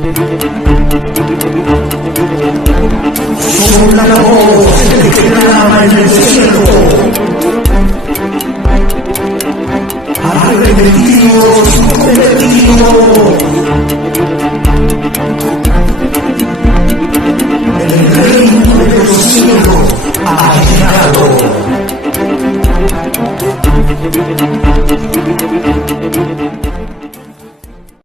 Somos la voz que clama en el cielo. Arrepentidos, convertidos. El reino de los cielos ha llegado.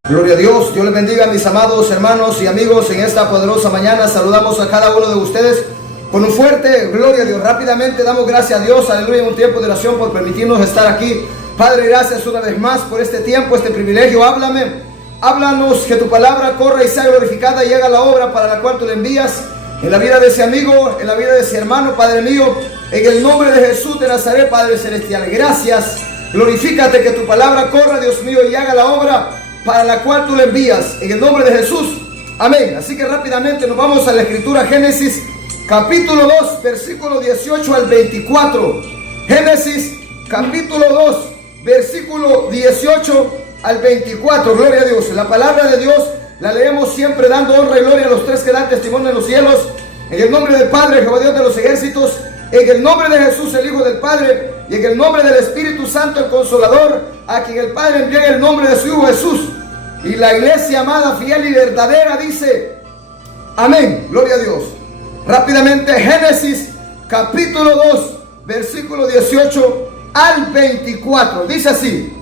Gloria a Dios, Dios les bendiga, mis amados hermanos y amigos. En esta poderosa mañana saludamos a cada uno de ustedes con un fuerte gloria a Dios. Rápidamente damos gracias a Dios, aleluya, en un tiempo de oración por permitirnos estar aquí. Padre, gracias una vez más por este tiempo, este privilegio. Háblanos, que tu palabra corra y sea glorificada y haga la obra para la cual tú le envías en la vida de ese amigo, en la vida de ese hermano, Padre mío, en el nombre de Jesús de Nazaret, Padre celestial. Gracias, glorifícate, que tu palabra corra, Dios mío, y haga la obra para la cual tú le envías, en el nombre de Jesús, amén. Así que rápidamente nos vamos a la escritura, Génesis capítulo 2, versículo 18 al 24. Génesis capítulo 2, versículo 18 al 24, gloria a Dios. La palabra de Dios la leemos siempre dando honra y gloria a los tres que dan testimonio en los cielos, en el nombre del Padre, Jehová Dios de los ejércitos, en el nombre de Jesús, el Hijo del Padre, y en el nombre del Espíritu Santo, el Consolador, a quien el Padre envió en el nombre de su Hijo Jesús. Y la iglesia amada, fiel y verdadera dice, amén, gloria a Dios. Rápidamente, Génesis capítulo 2, versículo 18 al 24, dice así: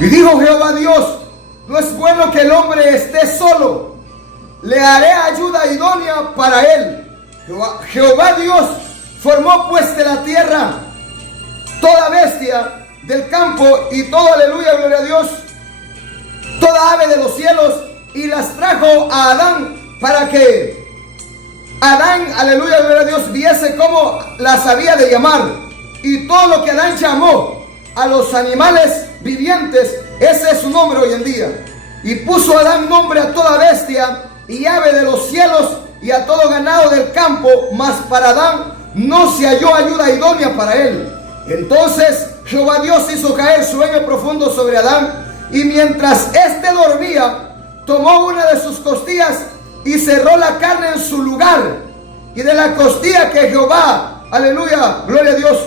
y dijo Jehová Dios, no es bueno que el hombre esté solo, le haré ayuda idónea para él. Jehová Dios formó pues de la tierra toda bestia del campo y todo, aleluya, gloria a Dios, toda ave de los cielos, y las trajo a Adán para que Adán, aleluya, gloria a Dios, viese cómo las había de llamar. Y todo lo que Adán llamó a los animales vivientes, ese es su nombre hoy en día. Y puso Adán nombre a toda bestia y ave de los cielos y a todo ganado del campo, mas para Adán no se halló ayuda idónea para él. Entonces Jehová Dios hizo caer sueño profundo sobre Adán, y mientras éste dormía, tomó una de sus costillas y cerró la carne en su lugar. Y de la costilla que Jehová, aleluya, gloria a Dios,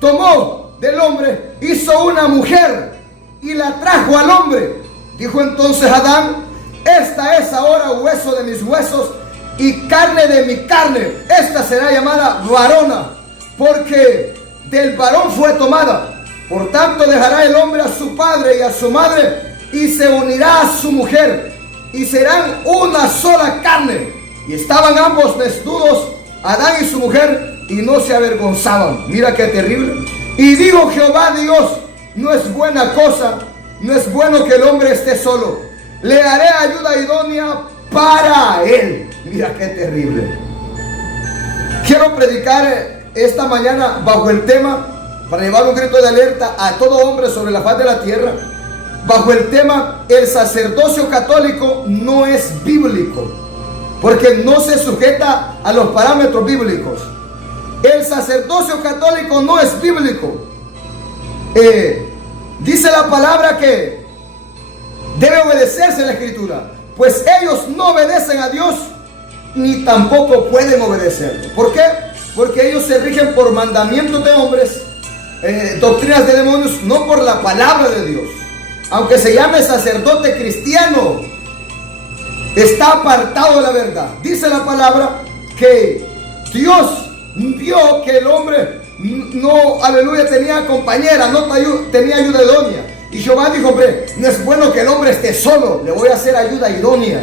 tomó del hombre, hizo una mujer y la trajo al hombre. Dijo entonces Adán, esta es ahora hueso de mis huesos y carne de mi carne. Esta será llamada varona, porque del varón fue tomada. Por tanto dejará el hombre a su padre y a su madre, y se unirá a su mujer, y serán una sola carne. Y estaban ambos desnudos, Adán y su mujer, y no se avergonzaban. Mira qué terrible. Y dijo Jehová Dios, no es buena cosa, no es bueno que el hombre esté solo, le haré ayuda idónea para él. Mira qué terrible. Quiero predicar esta mañana bajo el tema, para llevar un grito de alerta a todo hombre sobre la faz de la tierra, bajo el tema: el sacerdocio católico no es bíblico, porque no se sujeta a los parámetros bíblicos. El sacerdocio católico no es bíblico. Dice la palabra que debe obedecerse la escritura, pues ellos no obedecen a Dios ni tampoco pueden obedecerlo. ¿Por qué? Porque ellos se rigen por mandamientos de hombres, doctrinas de demonios, no por la palabra de Dios. Aunque se llame sacerdote cristiano, está apartado de la verdad. Dice la palabra que Dios vio que el hombre no, aleluya, tenía compañera, no tenía ayuda idónea. Y Jehová dijo, hombre, no es bueno que el hombre esté solo, le voy a hacer ayuda idónea.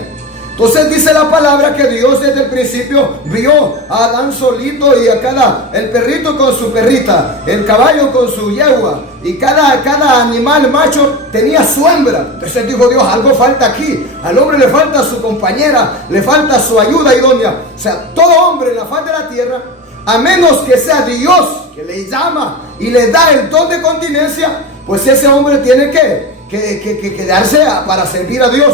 Entonces dice la palabra que Dios desde el principio vio a Adán solito, y a el perrito con su perrita, el caballo con su yegua, y cada animal macho tenía su hembra. Entonces dijo Dios, algo falta aquí, al hombre le falta su compañera, le falta su ayuda idónea. O sea, todo hombre en la faz de la tierra, a menos que sea Dios que le llama y le da el don de continencia, pues ese hombre tiene que quedarse para servir a Dios.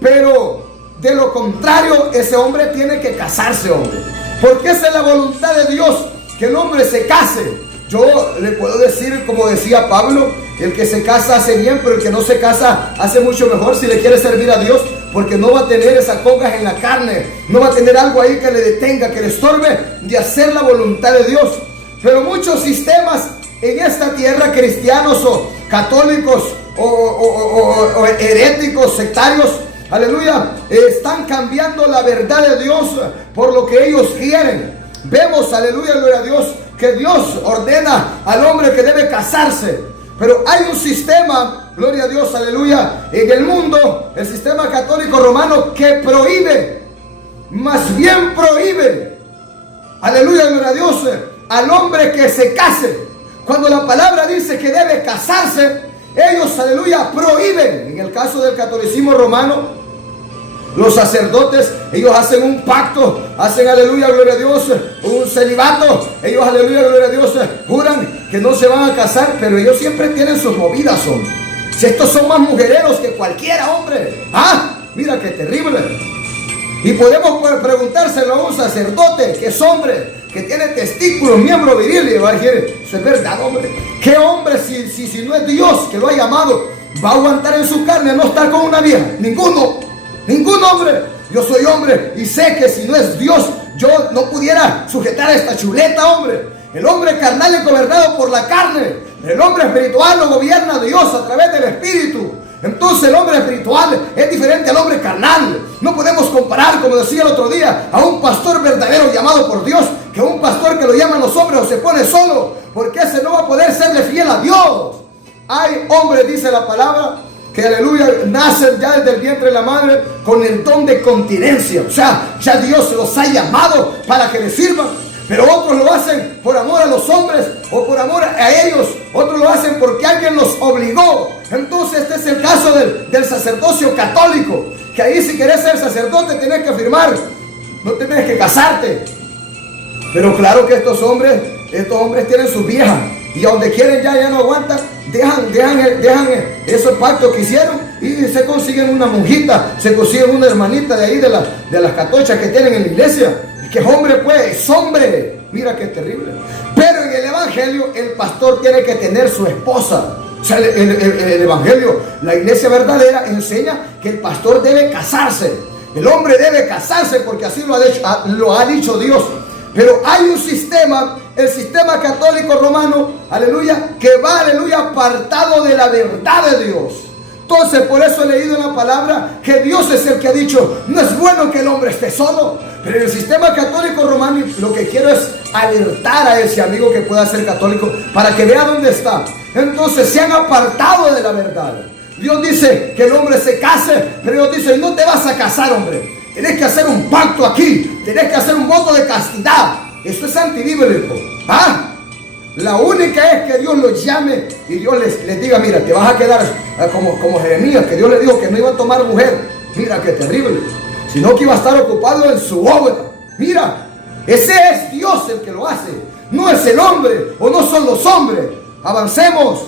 Pero de lo contrario, ese hombre tiene que casarse, hombre, porque esa es la voluntad de Dios, que el hombre se case. Yo le puedo decir, como decía Pablo, el que se casa hace bien, pero el que no se casa hace mucho mejor si le quiere servir a Dios, porque no va a tener esas cosas en la carne, no va a tener algo ahí que le detenga, que le estorbe de hacer la voluntad de Dios. Pero muchos sistemas en esta tierra, cristianos o católicos o heréticos, sectarios, aleluya, están cambiando la verdad de Dios por lo que ellos quieren. Vemos, aleluya, gloria a Dios, que Dios ordena al hombre que debe casarse. Pero hay un sistema, gloria a Dios, aleluya, en el mundo, el sistema católico romano, que prohíbe, más bien prohíbe, aleluya, gloria a Dios, al hombre que se case. Cuando la palabra dice que debe casarse, ellos, aleluya, prohíben. En el caso del catolicismo romano, los sacerdotes, ellos hacen un pacto, hacen, aleluya, gloria a Dios, un celibato. Ellos, aleluya, gloria a Dios, juran que no se van a casar, pero ellos siempre tienen sus movidas, hombre. Si estos son más mujereros que cualquiera, hombre. Mira qué terrible. Y podemos preguntárselo a un sacerdote que es hombre, que tiene testículos, miembro viril, y va a decir, eso es verdad, hombre. ¿Qué hombre, si no es Dios que lo ha llamado, va a aguantar en su carne no estar con una vieja? Ningún hombre. Yo soy hombre y sé que si no es Dios, yo no pudiera sujetar a esta chuleta, hombre. El hombre carnal es gobernado por la carne. El hombre espiritual lo gobierna Dios a través del Espíritu. Entonces el hombre espiritual es diferente al hombre carnal. No podemos comparar, como decía el otro día, a un pastor verdadero llamado por Dios, que a un pastor que lo llaman los hombres o se pone solo, porque ese no va a poder serle fiel a Dios. Hay hombres, dice la palabra, que, aleluya, nacen ya desde el vientre de la madre con el don de continencia. O sea, ya Dios los ha llamado para que les sirvan. Pero otros lo hacen por amor a los hombres o por amor a ellos. Otros lo hacen porque alguien los obligó. Entonces este es el caso del sacerdocio católico. Que ahí, si querés ser sacerdote, tenés que firmar. No tenés que casarte. Pero claro que estos hombres tienen sus viejas. Y a donde quieren ya no aguantan. Dejan esos pactos que hicieron y se consiguen una monjita, se consiguen una hermanita de ahí de las catochas que tienen en la iglesia. Que es hombre, pues, es hombre. Mira qué terrible. Pero en el evangelio, el pastor tiene que tener su esposa. O sea, el evangelio, la iglesia verdadera enseña que el pastor debe casarse. El hombre debe casarse porque así lo ha dicho Dios. Pero hay un sistema, el sistema católico romano, aleluya, que va, aleluya, apartado de la verdad de Dios. Entonces, por eso he leído en la palabra que Dios es el que ha dicho, no es bueno que el hombre esté solo. Pero en el sistema católico romano, lo que quiero es alertar a ese amigo que pueda ser católico para que vea dónde está. Entonces, se han apartado de la verdad. Dios dice que el hombre se case, pero Dios dice, no te vas a casar, hombre. Tenés que hacer un pacto aquí, tenés que hacer un voto de castidad. Esto es antibíblico. La única es que Dios los llame y Dios les diga, mira, te vas a quedar como Jeremías, que Dios le dijo que no iba a tomar mujer. Mira qué terrible. Sino que iba a estar ocupado en su obra. Mira, ese es Dios el que lo hace. No es el hombre o no son los hombres. Avancemos.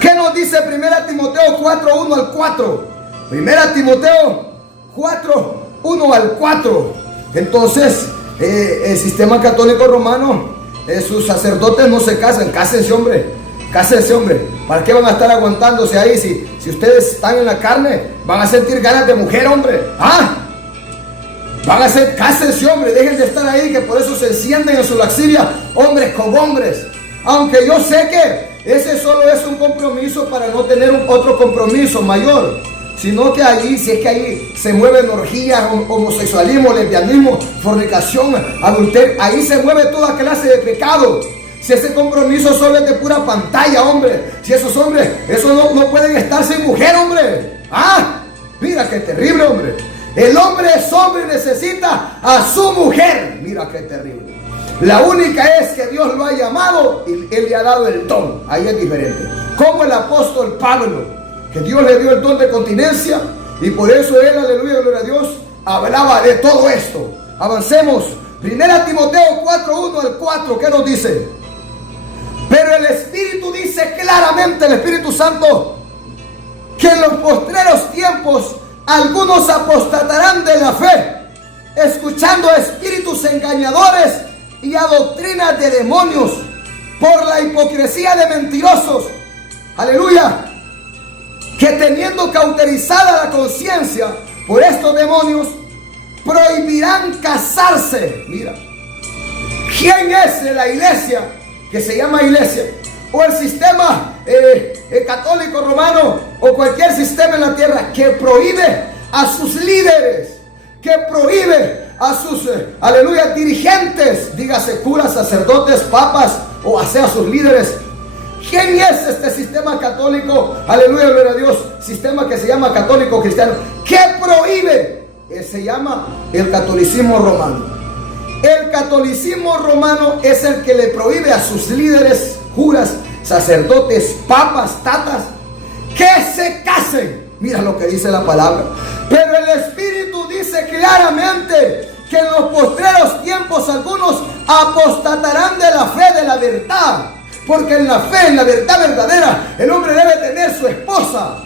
¿Qué nos dice 1 Timoteo 4, 1 al 4? 1 Timoteo 4, 1 al 4. Entonces, el sistema católico romano, sus sacerdotes no se casan. Cásense, hombre. Cásense, hombre. ¿Para qué van a estar aguantándose ahí? Si ustedes están en la carne, van a sentir ganas de mujer, hombre. Cásense, hombre. Dejen de estar ahí, que por eso se encienden en su laxivia hombres con hombres. Aunque yo sé que ese solo es un compromiso para no tener otro compromiso mayor. Sino que allí, si es que ahí se mueven orgías, homosexualismo, lesbianismo, fornicación, adulterio, ahí se mueve toda clase de pecado. Si ese compromiso solo es de pura pantalla, hombre. Si esos hombres, esos no pueden estar sin mujer, hombre. Mira qué terrible, hombre. El hombre es hombre y necesita a su mujer. Mira qué terrible. La única es que Dios lo ha llamado y Él le ha dado el don. Ahí es diferente. Como el apóstol Pablo, que Dios le dio el don de continencia y por eso él, aleluya, gloria a Dios, hablaba de todo esto. Avancemos. 1 Timoteo 4, 1 al 4, ¿qué nos dice? Pero el Espíritu dice claramente, el Espíritu Santo, que en los postreros tiempos algunos apostatarán de la fe, escuchando a espíritus engañadores y a doctrinas de demonios, por la hipocresía de mentirosos. Aleluya. que teniendo cauterizada la conciencia por estos demonios, prohibirán casarse. Mira, ¿quién es de la iglesia, que se llama iglesia, o el sistema católico romano, o cualquier sistema en la tierra, que prohíbe a sus líderes, que prohíbe a sus, aleluya, dirigentes, dígase curas, sacerdotes, papas, o sea, a sus líderes? ¿Quién es este sistema católico? Aleluya, gloria a Dios. Sistema que se llama católico cristiano. ¿Qué prohíbe? Se llama el catolicismo romano. El catolicismo romano es el que le prohíbe a sus líderes, curas, sacerdotes, papas, tatas, que se casen. Mira lo que dice la palabra. Pero el Espíritu dice claramente que en los postreros tiempos algunos apostatarán de la fe de la verdad. Porque en la fe, en la verdad verdadera, el hombre debe tener su esposa.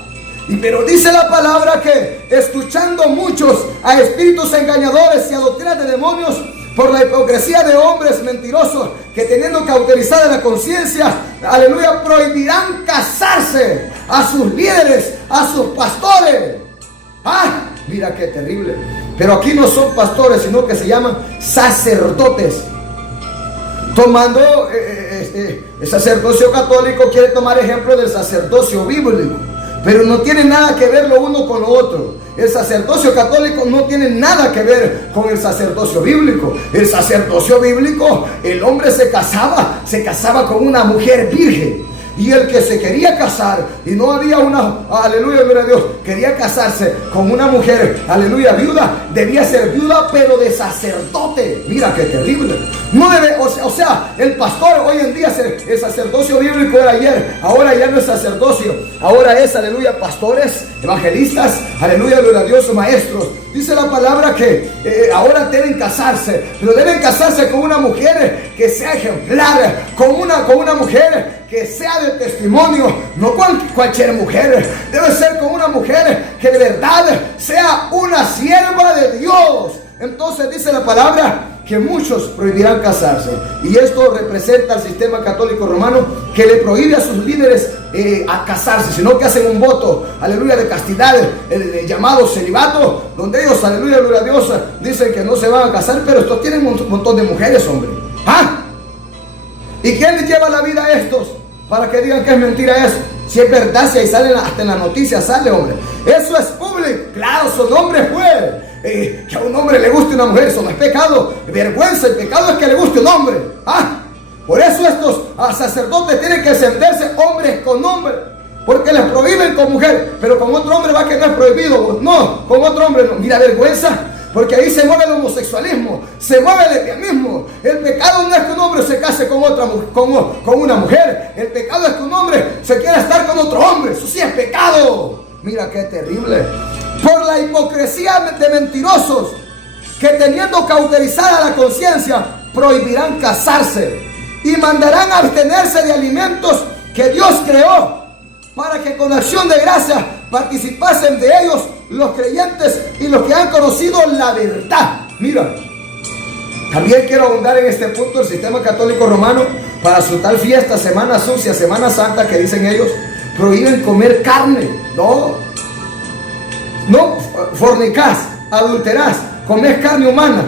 Pero dice la palabra que escuchando muchos a espíritus engañadores y a doctrinas de demonios, por la hipocresía de hombres mentirosos, que teniendo cauterizada la conciencia, aleluya, prohibirán casarse a sus líderes, a sus pastores. ¡Ah! Mira qué terrible. Pero aquí no son pastores, sino que se llaman sacerdotes. Tomando el sacerdocio católico quiere tomar ejemplo del sacerdocio bíblico, pero no tiene nada que ver lo uno con lo otro. El sacerdocio católico no tiene nada que ver con el sacerdocio bíblico. El sacerdocio bíblico, el hombre se casaba con una mujer virgen. Y el que se quería casar y no había una, aleluya, gloria a Dios, quería casarse con una mujer, aleluya, viuda, debía ser viuda pero de sacerdote. Mira qué terrible. No debe, o sea, el pastor hoy en día, el sacerdocio bíblico era ayer, ahora ya no es sacerdocio, ahora es, aleluya, pastores, evangelistas, aleluya, gloria a Dios, maestros. Dice la palabra que ahora deben casarse, pero deben casarse con una mujer que sea ejemplar, con una mujer que sea de testimonio, no con cualquier mujer. Debe ser con una mujer que de verdad sea una sierva de Dios. Entonces dice la palabra que muchos prohibirán casarse, y esto representa al sistema católico romano, que le prohíbe a sus líderes a casarse, sino que hacen un voto, aleluya, de castidad, el llamado celibato, donde ellos, aleluya, gloria a Dios, dicen que no se van a casar, pero estos tienen un montón de mujeres, hombre. ¿Ah? ¿Y quién les lleva la vida a estos? Para que digan que es mentira eso. Si es verdad, si ahí sale, hasta en la noticia sale, hombre. Eso es público. Claro, su nombre fue. Que a un hombre le guste una mujer, eso no es pecado. Vergüenza, el pecado es que le guste un hombre. Por eso estos sacerdotes tienen que encenderse hombres con hombre, porque les prohíben con mujer, pero con otro hombre va que no es prohibido. No, con otro hombre no. Mira, vergüenza. Porque ahí se mueve el homosexualismo, se mueve el lesbianismo. El pecado no es que un hombre se case con una mujer. El pecado es que un hombre se quiera estar con otro hombre. Eso sí es pecado. Mira qué terrible. Por la hipocresía de mentirosos, que teniendo cauterizada la conciencia, prohibirán casarse y mandarán abstenerse de alimentos que Dios creó, para que con acción de gracia participasen de ellos los creyentes y los que han conocido la verdad. Mira, también quiero abundar en este punto. El sistema católico romano, para su tal fiesta, Semana Sucia, Semana Santa, que dicen ellos, prohíben comer carne. No fornicás, adulterás, comes carne humana,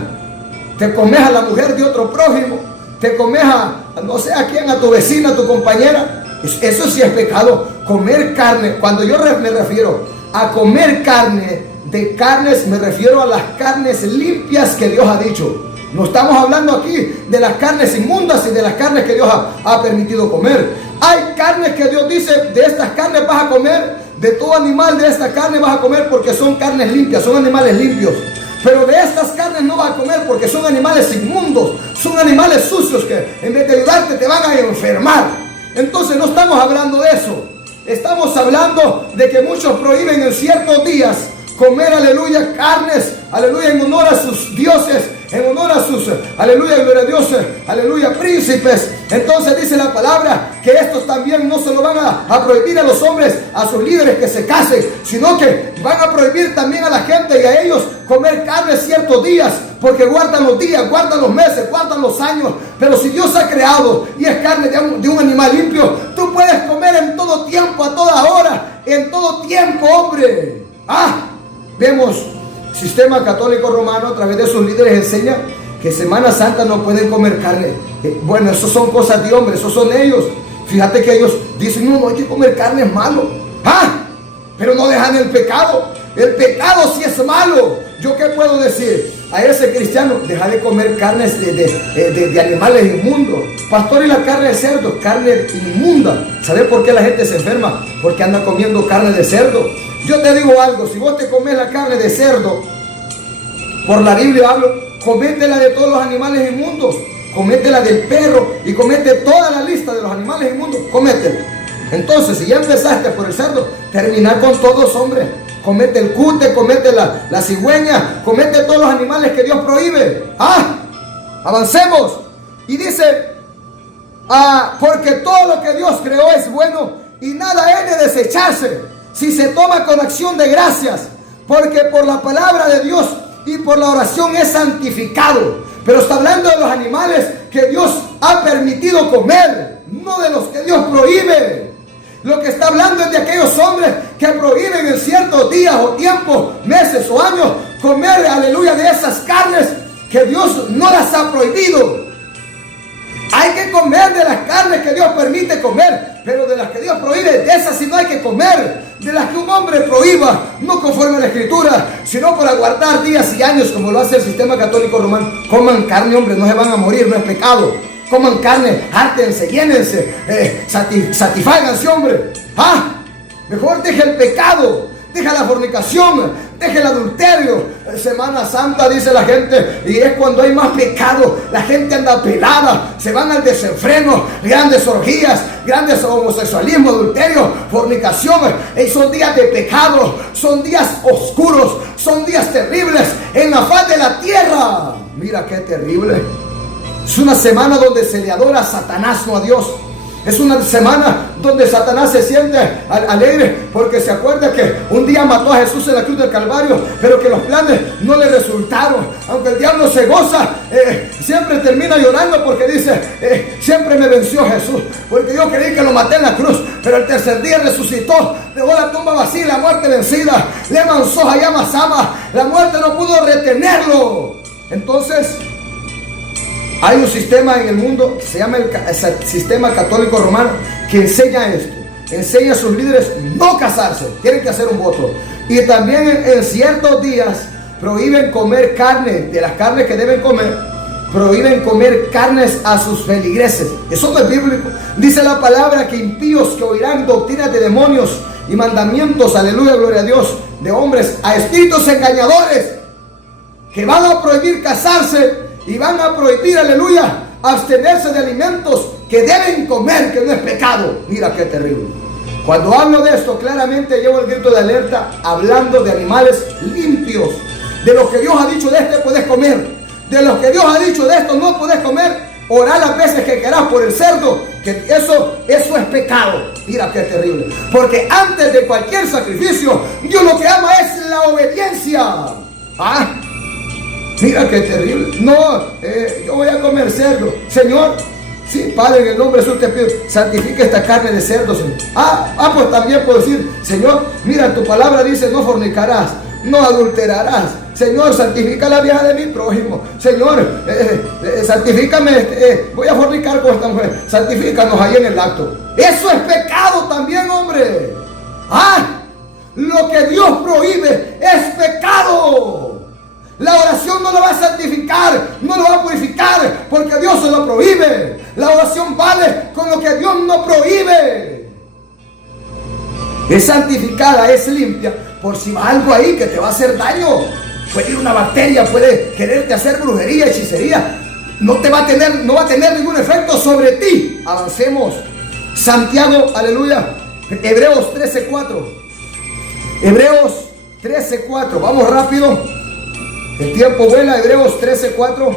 te comes a la mujer de otro prójimo, te comes a no sé a quién, a tu vecina, a tu compañera. Eso sí es pecado. Comer carne, cuando yo me refiero a comer carne, de carnes me refiero a las carnes limpias que Dios ha dicho. No estamos hablando aquí de las carnes inmundas y de las carnes que Dios ha permitido comer. Hay carnes que Dios dice, de estas carnes vas a comer, de todo animal de esta carne vas a comer, porque son carnes limpias, son animales limpios. Pero de estas carnes no vas a comer porque son animales inmundos, son animales sucios que en vez de ayudarte te van a enfermar. Entonces no estamos hablando de eso. Estamos hablando de que muchos prohíben en ciertos días comer, aleluya, carnes, aleluya, en honor a sus dioses, en honor a sus, aleluya, gloria a Dios, aleluya, príncipes. Entonces dice la palabra que estos también no se lo van a prohibir a los hombres, a sus líderes, que se casen, sino que van a prohibir también a la gente y a ellos comer carne ciertos días, porque guardan los días, guardan los meses, guardan los años. Pero si Dios ha creado y es carne de un animal limpio, tú puedes comer en todo tiempo, a toda hora, en todo tiempo, hombre. Vemos, sistema católico romano a través de sus líderes enseña que Semana Santa no pueden comer carne. Bueno, eso son cosas de hombres, esos son ellos. Fíjate que ellos dicen, no hay que comer carne, es malo. Pero no dejan el pecado. El pecado sí es malo. ¿Yo qué puedo decir a ese cristiano? Deja de comer carnes de animales inmundos. Pastor, y la carne de cerdo, carne inmunda. ¿Sabe por qué la gente se enferma? Porque anda comiendo carne de cerdo. Yo te digo algo, si vos te comes la carne de cerdo, por la Biblia hablo, cométela de todos los animales inmundos. Cométela del perro y comete toda la lista de los animales inmundos. Cométela. Entonces, si ya empezaste por el cerdo, termina con todos, hombre. Comete el cute, comete la cigüeña, comete todos los animales que Dios prohíbe. Avancemos. Y dice, porque todo lo que Dios creó es bueno y nada es de desecharse si se toma con acción de gracias, porque por la palabra de Dios y por la oración es santificado. Pero está hablando de los animales que Dios ha permitido comer, no de los que Dios prohíbe. Lo que está hablando es de aquellos hombres que prohíben en ciertos días o tiempos, meses o años, comer, aleluya, de esas carnes que Dios no las ha prohibido. Hay que comer de las carnes que Dios permite comer, pero de las que Dios prohíbe, de esas sí no hay que comer. De las que un hombre prohíba, no conforme a la Escritura, sino para guardar días y años, como lo hace el sistema católico romano. Coman carne, hombre, no se van a morir, no es pecado. Coman carne, hártense, llénense, satisfáganse, hombre. Mejor deja el pecado, deja la fornicación, deja el adulterio. Semana Santa, dice la gente, y es cuando hay más pecado. La gente anda pelada, se van al desenfreno, grandes orgías, grandes homosexualismo, adulterio, fornicación. Son días de pecado, son días oscuros, son días terribles en la faz de la tierra. Mira qué terrible. Es una semana donde se le adora a Satanás, no a Dios. Es una semana donde Satanás se siente alegre porque se acuerda que un día mató a Jesús en la cruz del Calvario, pero que los planes no le resultaron. Aunque el diablo se goza, siempre termina llorando porque dice, siempre me venció Jesús, porque yo creí que lo maté en la cruz, pero el tercer día resucitó, dejó la tumba vacía, la muerte vencida, le lanzó allá Masama, la muerte no pudo retenerlo. Entonces, hay un sistema en el mundo que se llama el sistema católico romano que enseña esto. Enseña a sus líderes no casarse, tienen que hacer un voto. Y también en ciertos días prohíben comer carne, de las carnes que deben comer, prohíben comer carnes a sus feligreses. Eso no es bíblico. Dice la palabra que impíos que oirán doctrinas de demonios y mandamientos, aleluya, gloria a Dios, de hombres, a espíritus engañadores, que van a prohibir casarse y van a prohibir, aleluya, abstenerse de alimentos que deben comer, que no es pecado. Mira qué terrible. Cuando hablo de esto, claramente llevo el grito de alerta, hablando de animales limpios. De lo que Dios ha dicho de este puedes comer. De lo que Dios ha dicho de esto no puedes comer. Orá las veces que querás por el cerdo, que eso es pecado. Mira qué terrible. Porque antes de cualquier sacrificio, Dios lo que ama es la obediencia. Mira qué terrible. No, yo voy a comer cerdo. Señor, sí, Padre, en el nombre de Jesús te pido, santifica esta carne de cerdo, Señor. Pues también puedo decir, Señor, mira, tu palabra dice, no fornicarás, no adulterarás. Señor, santifica la vieja de mi prójimo. Señor, santifícame, voy a fornicar con esta mujer. Santifícanos ahí en el acto. Eso es pecado también, hombre. Lo que Dios prohíbe es pecado. La oración no lo va a santificar, no lo va a purificar, porque Dios se lo prohíbe. La oración vale con lo que Dios no prohíbe. Es santificada, es limpia, por si va algo ahí que te va a hacer daño. Puede ir una bacteria, puede quererte hacer brujería, hechicería. No va a tener ningún efecto sobre ti. Avancemos. Santiago, aleluya. Hebreos 13:4. Hebreos 13:4. Vamos rápido. El tiempo vuela. Hebreos 13:4.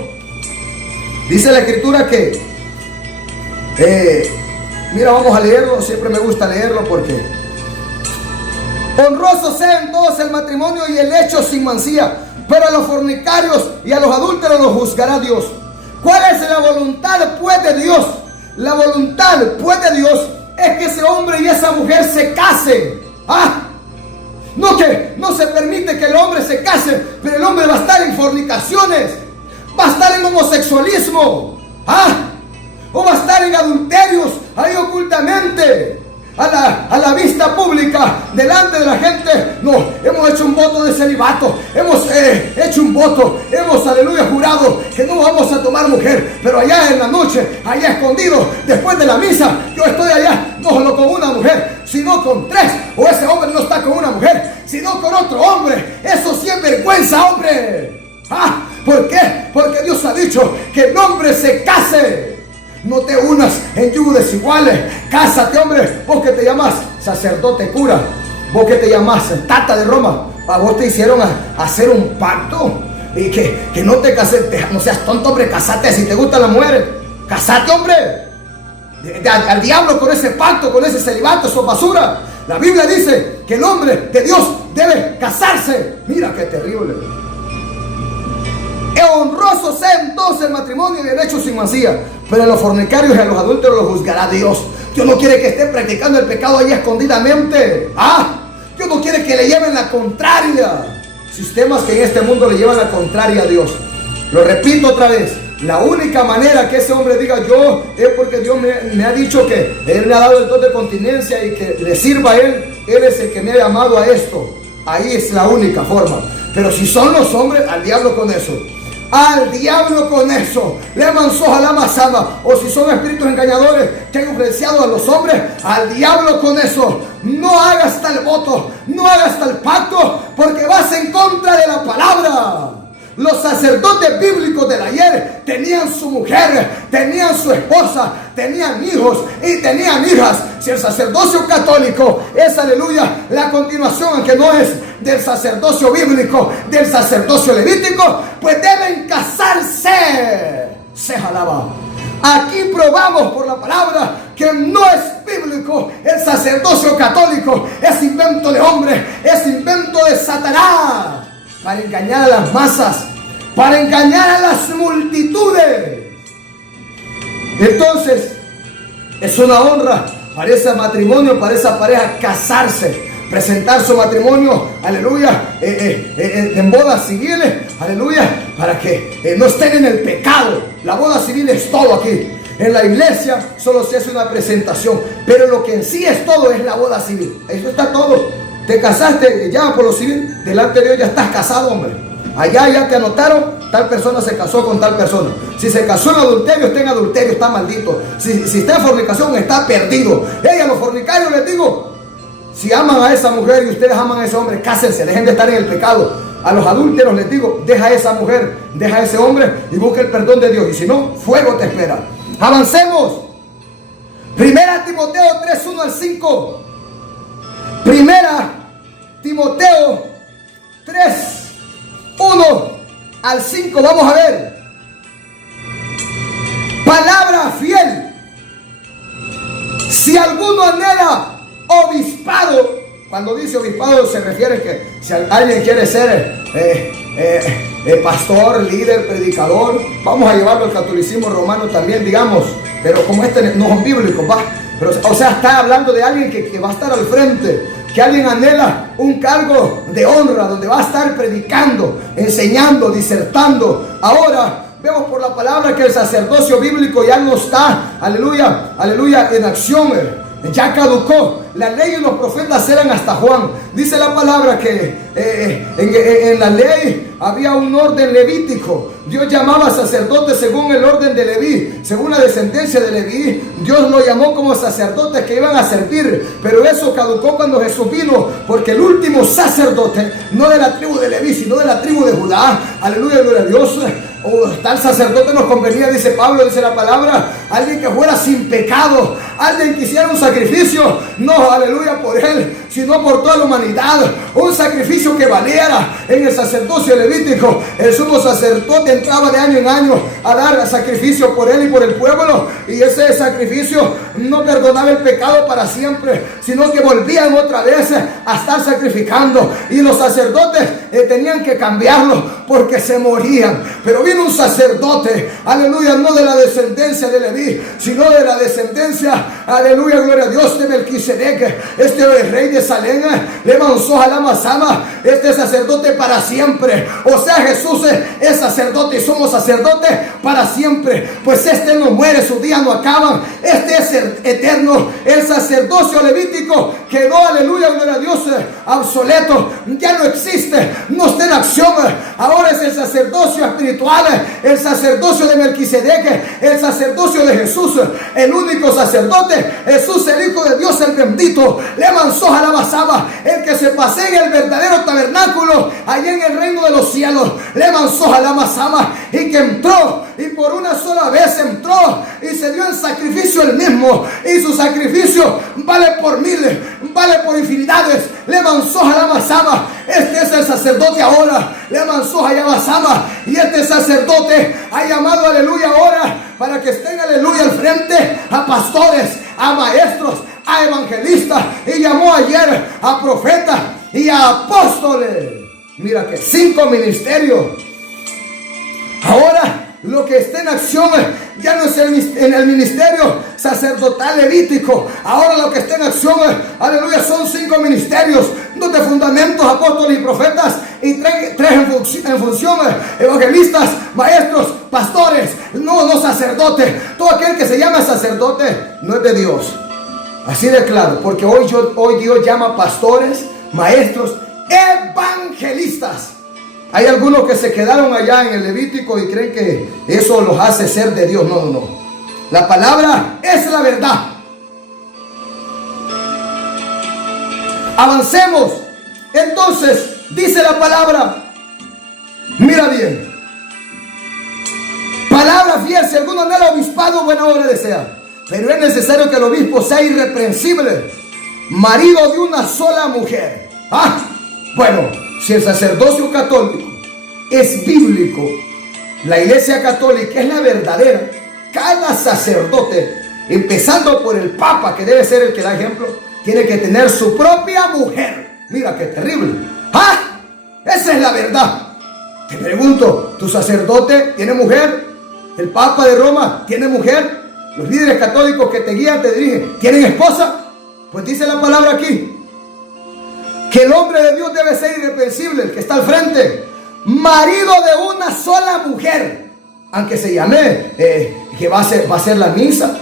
Dice la escritura que mira, vamos a leerlo. Siempre me gusta leerlo porque honrosos sean todos el matrimonio y el hecho sin mancilla, pero a los fornicarios y a los adúlteros los juzgará Dios. ¿Cuál es la voluntad pues de Dios? La voluntad pues de Dios es que ese hombre y esa mujer se casen. No se permite que el hombre se case, pero el hombre va a estar en fornicaciones, va a estar en homosexualismo, o va a estar en adulterios ahí ocultamente, a la vista pública, delante de la gente. No, hemos hecho un voto de celibato, hemos hecho un voto, hemos, aleluya, jurado que no vamos a tomar mujer, pero allá en la noche, allá escondido, después de la misa, yo estoy allá, no solo con una mujer, sino con 3, o ese hombre no está con una mujer, sino con otro hombre. Eso sí es vergüenza, hombre. ¿Por qué? Porque Dios ha dicho que el hombre se case. No te unas en yugo desiguales. Cásate, hombre. Vos que te llamas sacerdote cura, vos que te llamas tata de Roma, a vos te hicieron hacer un pacto y que no te cases. No seas tonto, hombre. Casate. Si te gustan las mujeres, casate, hombre. Al diablo con ese pacto, con ese celibato, eso es basura. La Biblia dice que el hombre de Dios debe casarse. Mira qué terrible. Honroso sea entonces el matrimonio y el hecho sin mancilla, pero a los fornicarios y a los adúlteros los juzgará Dios. Dios no quiere que esté practicando el pecado ahí escondidamente. Dios no quiere que le lleven la contraria. Sistemas que en este mundo le llevan la contraria a Dios. Lo repito otra vez. La única manera que ese hombre diga yo es porque Dios me ha dicho que Él me ha dado el don de continencia y que le sirva a Él. Él es el que me ha llamado a esto. Ahí es la única forma. Pero si son los hombres, al diablo con eso. Al diablo con eso. Le manzó a la masama. O si son espíritus engañadores que han influenciado a los hombres, al diablo con eso. No hagas tal voto, no hagas tal pacto, porque vas en contra de la palabra. Los sacerdotes bíblicos del ayer tenían su mujer, tenían su esposa, tenían hijos y tenían hijas. Si el sacerdocio católico es, aleluya, la continuación, aunque no es del sacerdocio bíblico, del sacerdocio levítico, pues deben casarse. Se alaba. Aquí probamos por la palabra que no es bíblico. El sacerdocio católico es invento de hombre, es invento de Satanás, para engañar a las masas, para engañar a las multitudes. Entonces, es una honra para ese matrimonio, para esa pareja, casarse, presentar su matrimonio, aleluya, en bodas civiles, aleluya, para que no estén en el pecado. La boda civil es todo aquí. En la iglesia solo se hace una presentación, pero lo que en sí es todo es la boda civil. Eso está todo. Te casaste ya por lo civil, delante de Dios ya estás casado, hombre. Allá ya te anotaron, tal persona se casó con tal persona. Si se casó en adulterio, está en adulterio, está maldito. Si está en fornicación, está perdido. A los fornicarios les digo, si aman a esa mujer y ustedes aman a ese hombre, cásense, dejen de estar en el pecado. A los adúlteros les digo, deja a esa mujer, deja a ese hombre y busca el perdón de Dios. Y si no, fuego te espera. Avancemos. Primera Timoteo 3, 1 al 5. Primera Timoteo 3, 1 al 5. Vamos a ver. Palabra fiel. Si alguno anhela obispado, cuando dice obispado se refiere que si alguien quiere ser pastor, líder, predicador, vamos a llevarlo al catolicismo romano también, digamos, pero como no son bíblicos, va. Pero, o sea, está hablando de alguien que va a estar al frente, que alguien anhela un cargo de honra, donde va a estar predicando, enseñando, disertando. Ahora vemos por la palabra que el sacerdocio bíblico ya no está, aleluya, aleluya, en acción. Ya caducó. La ley y los profetas eran hasta Juan. Dice la palabra que en la ley había un orden levítico. Dios llamaba sacerdote según el orden de Leví, según la descendencia de Leví. Dios lo llamó como sacerdotes que iban a servir. Pero eso caducó cuando Jesús vino, porque el último sacerdote, no de la tribu de Leví, sino de la tribu de Judá, aleluya, gloria a Dios, tal sacerdote nos convenía, dice Pablo, dice la palabra, alguien que fuera sin pecado, alguien que hiciera un sacrificio, no, aleluya, por él, sino por toda la humanidad, un sacrificio que valiera. En el sacerdocio levítico, el sumo sacerdote entraba de año en año a dar sacrificio por él y por el pueblo, y ese sacrificio no perdonaba el pecado para siempre, sino que volvían otra vez a estar sacrificando, y los sacerdotes tenían que cambiarlo porque se morían. Pero vino un sacerdote, aleluya, no de la descendencia de Leví, sino de la descendencia, aleluya, gloria a Dios, de Melquisedec. Este rey de Jerusalén, le manzó a la masama, este sacerdote para siempre. O sea, Jesús es sacerdote y somos sacerdotes para siempre. Pues este no muere, sus días no acaban. Este es eterno. El sacerdocio levítico quedó, aleluya, gloria a Dios, obsoleto. Ya no existe, no está en acción. Ahora es el sacerdocio espiritual, el sacerdocio de Melquisedec, el sacerdocio de Jesús, el único sacerdote, Jesús, el Hijo de Dios, el bendito. Le manzó a la basaba, el que se pasea en el verdadero tabernáculo, allá en el reino de los cielos. Le manzó a la basaba, y que entró, y por una sola vez entró, y se dio en sacrificio el mismo, y su sacrificio vale por miles, vale por infinidades. Le manzó a la basaba. Este es el sacerdote ahora. Le manzó a la basaba, y este sacerdote ha llamado, aleluya, ahora para que estén, aleluya, al frente a pastores, a maestros, a evangelistas, y llamó ayer a profetas y a apóstoles. Mira que 5 ministerios. Ahora lo que está en acción ya no es en el ministerio sacerdotal levítico. Ahora lo que está en acción, aleluya, son 5 ministerios, 2 de fundamentos, apóstoles y profetas, y 3 en función, evangelistas, maestros, pastores, no sacerdotes. Todo aquel que se llama sacerdote no es de Dios. Así de claro, porque hoy Dios llama pastores, maestros, evangelistas. Hay algunos que se quedaron allá en el Levítico y creen que eso los hace ser de Dios. No. La palabra es la verdad. Avancemos. Entonces, dice la palabra, mira bien, palabra fiel, si alguno anhela obispado, buena obra desea. Pero es necesario que el obispo sea irreprensible, marido de una sola mujer. Bueno, si el sacerdocio católico es bíblico, la iglesia católica es la verdadera, cada sacerdote, empezando por el papa, que debe ser el que da ejemplo, tiene que tener su propia mujer. Mira qué terrible. Esa es la verdad. Te pregunto, ¿tu sacerdote tiene mujer? ¿El papa de Roma tiene mujer? ¿Los líderes católicos que te guían, te dirigen, tienen esposa? Pues dice la palabra aquí que el hombre de Dios debe ser irreprensible, el que está al frente, marido de una sola mujer, aunque se llame que va a ser la misa,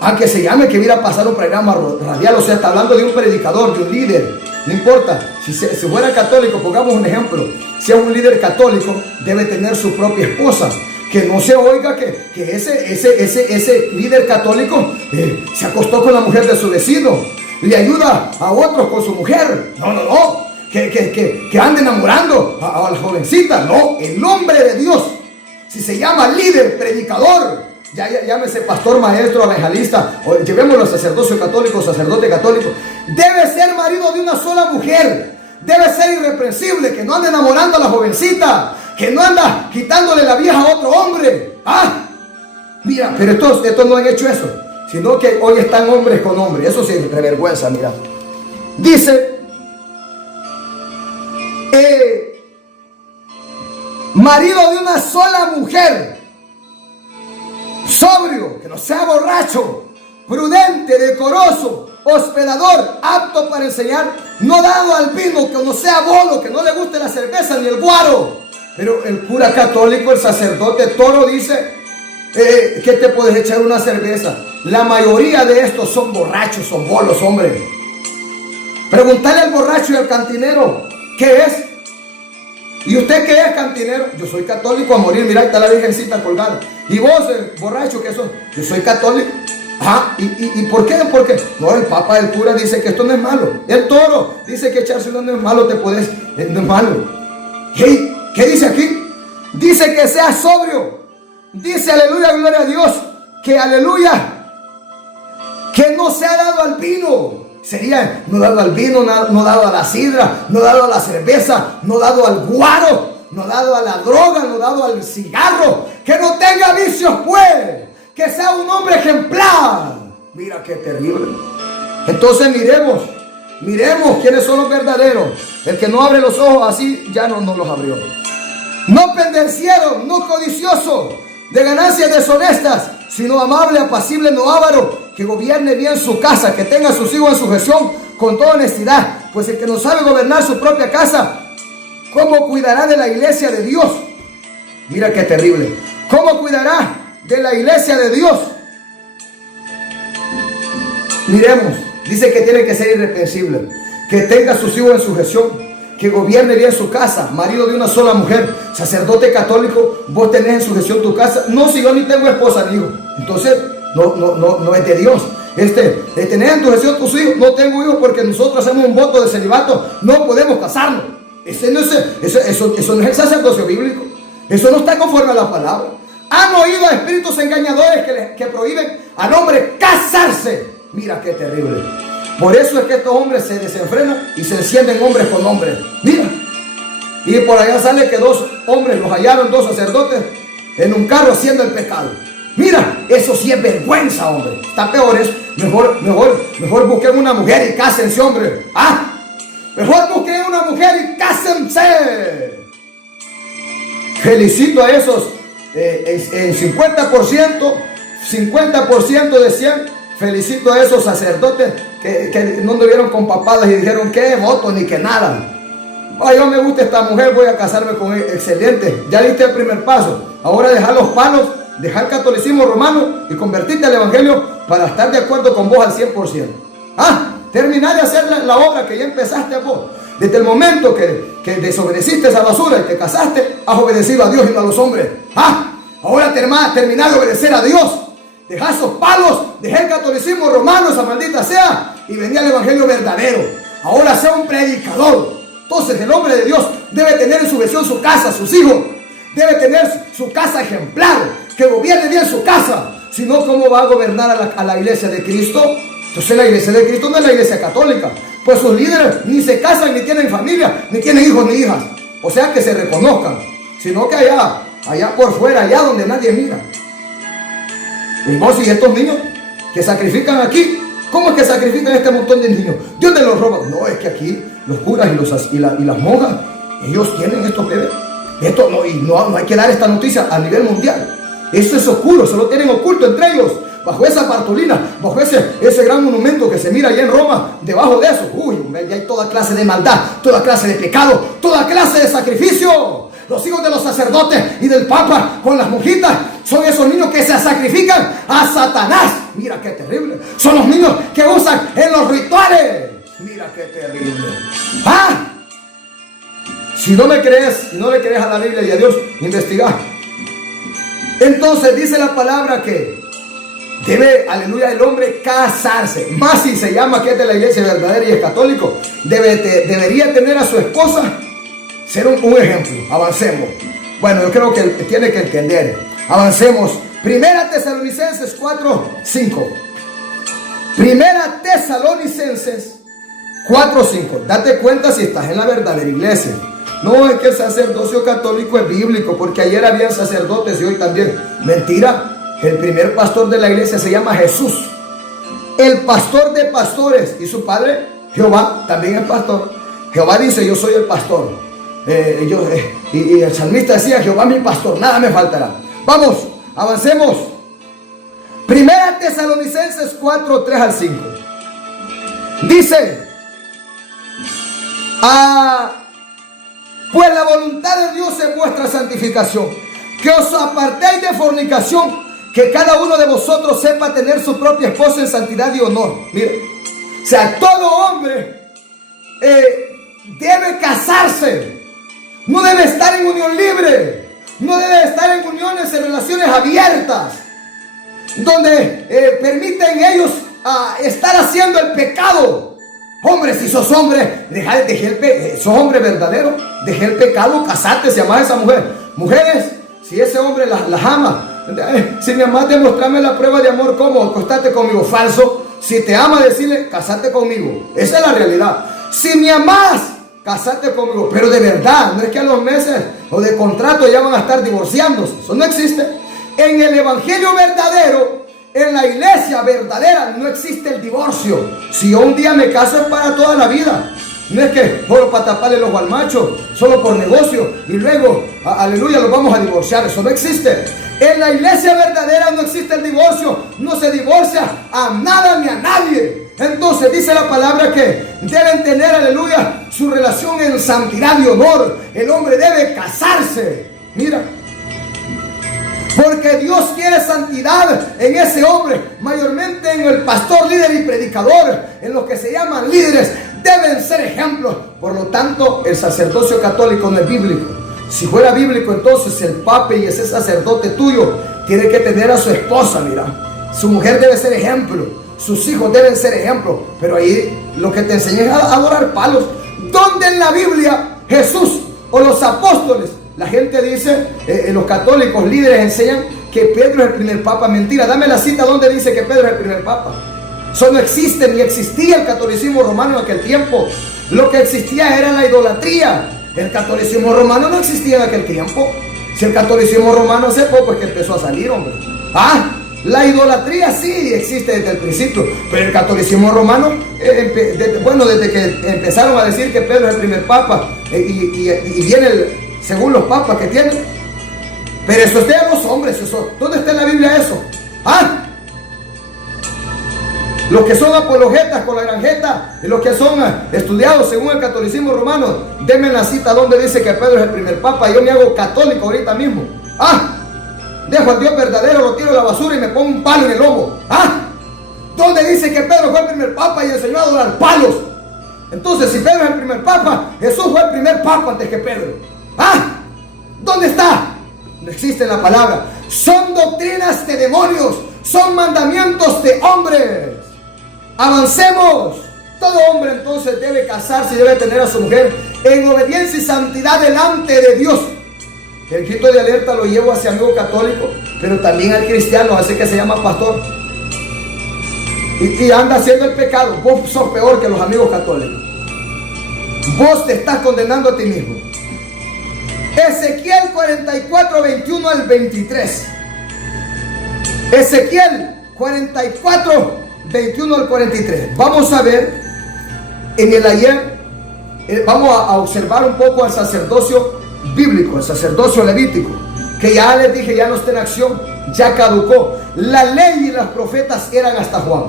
aunque se llame que viene a pasar un programa radial. O sea, está hablando de un predicador, de un líder. No importa, si fuera católico, pongamos un ejemplo, si es un líder católico, debe tener su propia esposa. Que no se oiga que ese líder católico se acostó con la mujer de su vecino, le ayuda a otros con su mujer. No. Que ande enamorando a la jovencita. No, el hombre de Dios, si se llama líder, predicador, llámese pastor, maestro, evangelista, o llevémoslo sacerdocio católico, sacerdote católico, debe ser marido de una sola mujer. Debe ser irreprensible, que no ande enamorando a la jovencita, que no anda quitándole la vieja a otro hombre. Mira, pero estos no han hecho eso, sino que hoy están hombres con hombres. Eso sí es vergüenza, mira. Dice, marido de una sola mujer, sobrio, que no sea borracho, prudente, decoroso, hospedador, apto para enseñar, no dado al vino, que no sea bolo, que no le guste la cerveza ni el guaro. Pero el cura católico, el sacerdote toro dice que te puedes echar una cerveza. La mayoría de estos son borrachos, son bolos, hombre. Preguntarle al borracho y al cantinero, ¿qué es? ¿Y usted qué es, cantinero? Yo soy católico a morir. Mira, ahí está la virgencita colgada. ¿Y vos, borracho, qué sos? Yo soy católico. ¿Y por qué? Porque no, el papa, el cura dice que esto no es malo. El toro dice que echárselo no es malo, no es malo. ¿Qué dice aquí? Dice que sea sobrio. Dice, aleluya, gloria a Dios, que aleluya, que no se ha dado al vino. Sería no dado al vino, no dado a la sidra, no dado a la cerveza, no dado al guaro, no dado a la droga, no dado al cigarro. Que no tenga vicios, pues. Que sea un hombre ejemplar. Mira qué terrible. Entonces miremos quiénes son los verdaderos. El que no abre los ojos así, ya no los abrió. No pendenciero, no codicioso de ganancias deshonestas, sino amable, apacible, no avaro, que gobierne bien su casa, que tenga a sus hijos en sujeción con toda honestidad, pues el que no sabe gobernar su propia casa, ¿cómo cuidará de la iglesia de Dios? Mira qué terrible. ¿Cómo cuidará de la iglesia de Dios? Miremos, dice que tiene que ser irreprensible, que tenga a sus hijos en sujeción, que gobierne bien su casa, marido de una sola mujer, sacerdote católico, vos tenés en sujeción tu casa. No, si yo ni tengo esposa ni hijo, entonces no es de Dios. Tener en sujeción tus hijos, no tengo hijos porque nosotros hacemos un voto de celibato, no podemos casarnos. Eso no es el sacerdocio bíblico, eso no está conforme a la palabra. Han oído a espíritus engañadores que prohíben al hombre casarse. Mira qué terrible. Por eso es que estos hombres se desenfrenan y se encienden hombres con hombres. Mira. Y por allá sale que dos hombres los hallaron, dos sacerdotes, en un carro haciendo el pecado. Mira, eso sí es vergüenza, hombre. Está peor eso. Mejor busquen una mujer y cásense, hombre. ¿Ah? Mejor busquen una mujer y cásense. Felicito a esos en 50% de 100. Felicito a esos sacerdotes que no anduvieron con papadas y dijeron que voto ni que nada. Ay, yo me gusta esta mujer, voy a casarme con ella. Excelente, ya diste el primer paso. Ahora dejar los palos, dejar el catolicismo romano y convertirte al evangelio para estar de acuerdo con vos al 100%. Terminar de hacer la obra que ya empezaste vos. Desde el momento que desobedeciste esa basura y te casaste, has obedecido a Dios y no a los hombres. Ahora terminar de obedecer a Dios. Deja esos palos, deja el catolicismo romano, esa maldita sea, y venía el evangelio verdadero. Ahora sea un predicador. Entonces el hombre de Dios debe tener en sujeción su casa, sus hijos. Debe tener su casa ejemplar, que gobierne bien su casa. Si no, ¿cómo va a gobernar a la iglesia de Cristo? Entonces la iglesia de Cristo no es la iglesia católica. Pues sus líderes ni se casan, ni tienen familia, ni tienen hijos ni hijas. O sea, que se reconozcan. Sino que allá por fuera, allá donde nadie mira. Y vos y estos niños que sacrifican aquí, ¿cómo es que sacrifican este montón de niños? Dios te los roba. No, es que aquí los curas y las monjas, ellos tienen estos bebés. No hay que dar esta noticia a nivel mundial. Eso es oscuro, se lo tienen oculto entre ellos. Bajo esa partolina, bajo ese gran monumento que se mira allá en Roma, debajo de eso, ya hay toda clase de maldad, toda clase de pecado, toda clase de sacrificio. Los hijos de los sacerdotes y del Papa con las monjitas son esos niños que se sacrifican a Satanás. Mira qué terrible. Son los niños que usan en los rituales. Mira qué terrible. Si no me crees, si no le crees a la Biblia y a Dios, investiga. Entonces dice la palabra que debe, aleluya, el hombre casarse. Más si se llama que es de la iglesia verdadera y es católico, debería tener a su esposa, ser un ejemplo. Avancemos. Bueno, yo creo que tiene que entender. Avancemos. Primera Tesalonicenses 4:5. Primera Tesalonicenses 4:5. Date cuenta si estás en la verdadera iglesia. No es que el sacerdocio católico es bíblico, porque ayer habían sacerdotes y hoy también. Mentira. El primer pastor de la iglesia se llama Jesús. El pastor de pastores. Y su padre, Jehová, también es pastor. Jehová dice, yo soy el pastor. Y el salmista decía, Jehová mi pastor, nada me faltará. Vamos, avancemos. Primera Tesalonicenses 4:3-5. Dice, pues la voluntad de Dios es vuestra santificación, que os apartéis de fornicación, que cada uno de vosotros sepa tener su propia esposa en santidad y honor. Mire, o sea, todo hombre debe casarse. No debe estar en unión libre. No debe estar en uniones, en relaciones abiertas, donde permiten ellos estar haciendo el pecado. Hombre, si sos hombre, sos hombre verdadero, deje el pecado, casate, si amas a esa mujer. Mujeres, si ese hombre las ama, si me amas, demostrame la prueba de amor. ¿Cómo? Acostate conmigo. Falso. Si te ama, decirle, casate conmigo. Esa es la realidad. Si me amas, casate conmigo, pero de verdad. No es que a los meses o de contrato ya van a estar divorciándose. Eso no existe. En el evangelio verdadero, en la iglesia verdadera, no existe el divorcio. Si yo un día me caso es para toda la vida. No es que solo para taparle los al macho, solo por negocio, y luego, aleluya, los vamos a divorciar. Eso no existe. En la iglesia verdadera no existe el divorcio. No se divorcia a nada ni a nadie. Entonces dice la palabra que deben tener, aleluya, su relación en santidad y honor. El hombre debe casarse. Mira, porque Dios quiere santidad en ese hombre, mayormente en el pastor, líder y predicador, en los que se llaman líderes, deben ser ejemplos. Por lo tanto, el sacerdocio católico no es bíblico. Si fuera bíblico, entonces el papa y ese sacerdote tuyo tiene que tener a su esposa, mira. Su mujer debe ser ejemplo, sus hijos deben ser ejemplo. Pero ahí lo que te enseñan es a adorar palos. ¿Dónde en la Biblia Jesús o los apóstoles? La gente dice, los católicos líderes enseñan que Pedro es el primer papa. Mentira, dame la cita donde dice que Pedro es el primer papa. Eso no existe, ni existía el catolicismo romano en aquel tiempo. Lo que existía era la idolatría. El catolicismo romano no existía en aquel tiempo. Si el catolicismo romano hace poco es que empezó a salir, hombre. La idolatría sí existe desde el principio, pero el catolicismo romano, desde que empezaron a decir que Pedro es el primer papa y viene según los papas que tienen. Pero eso es de los hombres, eso. ¿Dónde está en la Biblia eso? Los que son apologetas con la granjeta y los que son estudiados según el catolicismo romano, denme la cita donde dice que Pedro es el primer papa. Y yo me hago católico ahorita mismo. Dejo al Dios verdadero, lo tiro a la basura y me pongo un palo en el lomo. ¿Dónde dice que Pedro fue el primer papa y enseñó a adorar palos? Entonces, si Pedro es el primer papa, Jesús fue el primer papa antes que Pedro. ¿Dónde está? No existe en la palabra. Son doctrinas de demonios, son mandamientos de hombres. Avancemos. Todo hombre entonces debe casarse y debe tener a su mujer en obediencia y santidad delante de Dios. El grito de alerta lo llevo hacia amigo católico, pero también al cristiano, así que se llama pastor. Y anda haciendo el pecado. Vos sos peor que los amigos católicos. Vos te estás condenando a ti mismo. Ezequiel 44, 21 al 23. Ezequiel 44, 21 al 43. Vamos a ver en el ayer, vamos a observar un poco al sacerdocio bíblico, el sacerdocio levítico, que ya les dije, ya no está en acción, ya caducó. La ley y los profetas eran hasta Juan.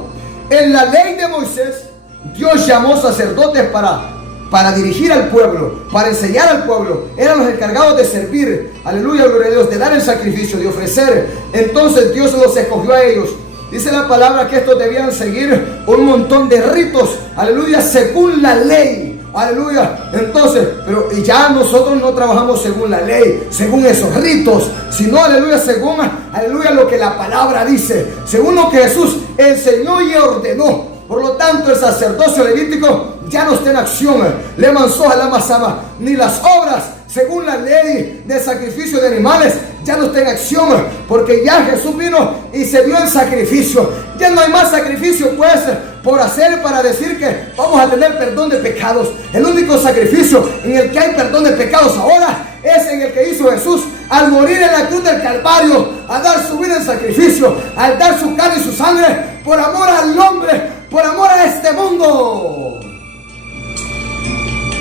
En la ley de Moisés, Dios llamó sacerdotes para dirigir al pueblo, para enseñar al pueblo. Eran los encargados de servir, aleluya, gloria a Dios, de dar el sacrificio, de ofrecer. Entonces Dios los escogió a ellos. Dice la palabra que estos debían seguir un montón de ritos, aleluya, según la ley, aleluya. Entonces, pero ya nosotros no trabajamos según la ley, según esos ritos, sino, aleluya, según, aleluya, lo que la palabra dice, según lo que Jesús enseñó y ordenó. Por lo tanto, el sacerdocio levítico ya no está en acción. Le manzó a la masama, ni las obras según la ley de sacrificio de animales ya no está en acción, porque ya Jesús vino y se dio el sacrificio. Ya no hay más sacrificio pues por hacer para decir que vamos a tener perdón de pecados. El único sacrificio en el que hay perdón de pecados ahora es en el que hizo Jesús al morir en la cruz del Calvario, a dar su vida en sacrificio, al dar su carne y su sangre por amor al hombre, por amor a este mundo.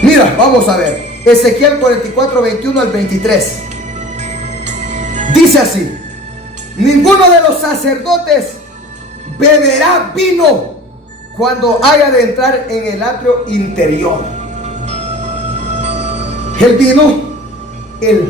Mira, vamos a ver Ezequiel 44, 21 al 23. Dice así: ninguno de los sacerdotes beberá vino cuando haya de entrar en el atrio interior. El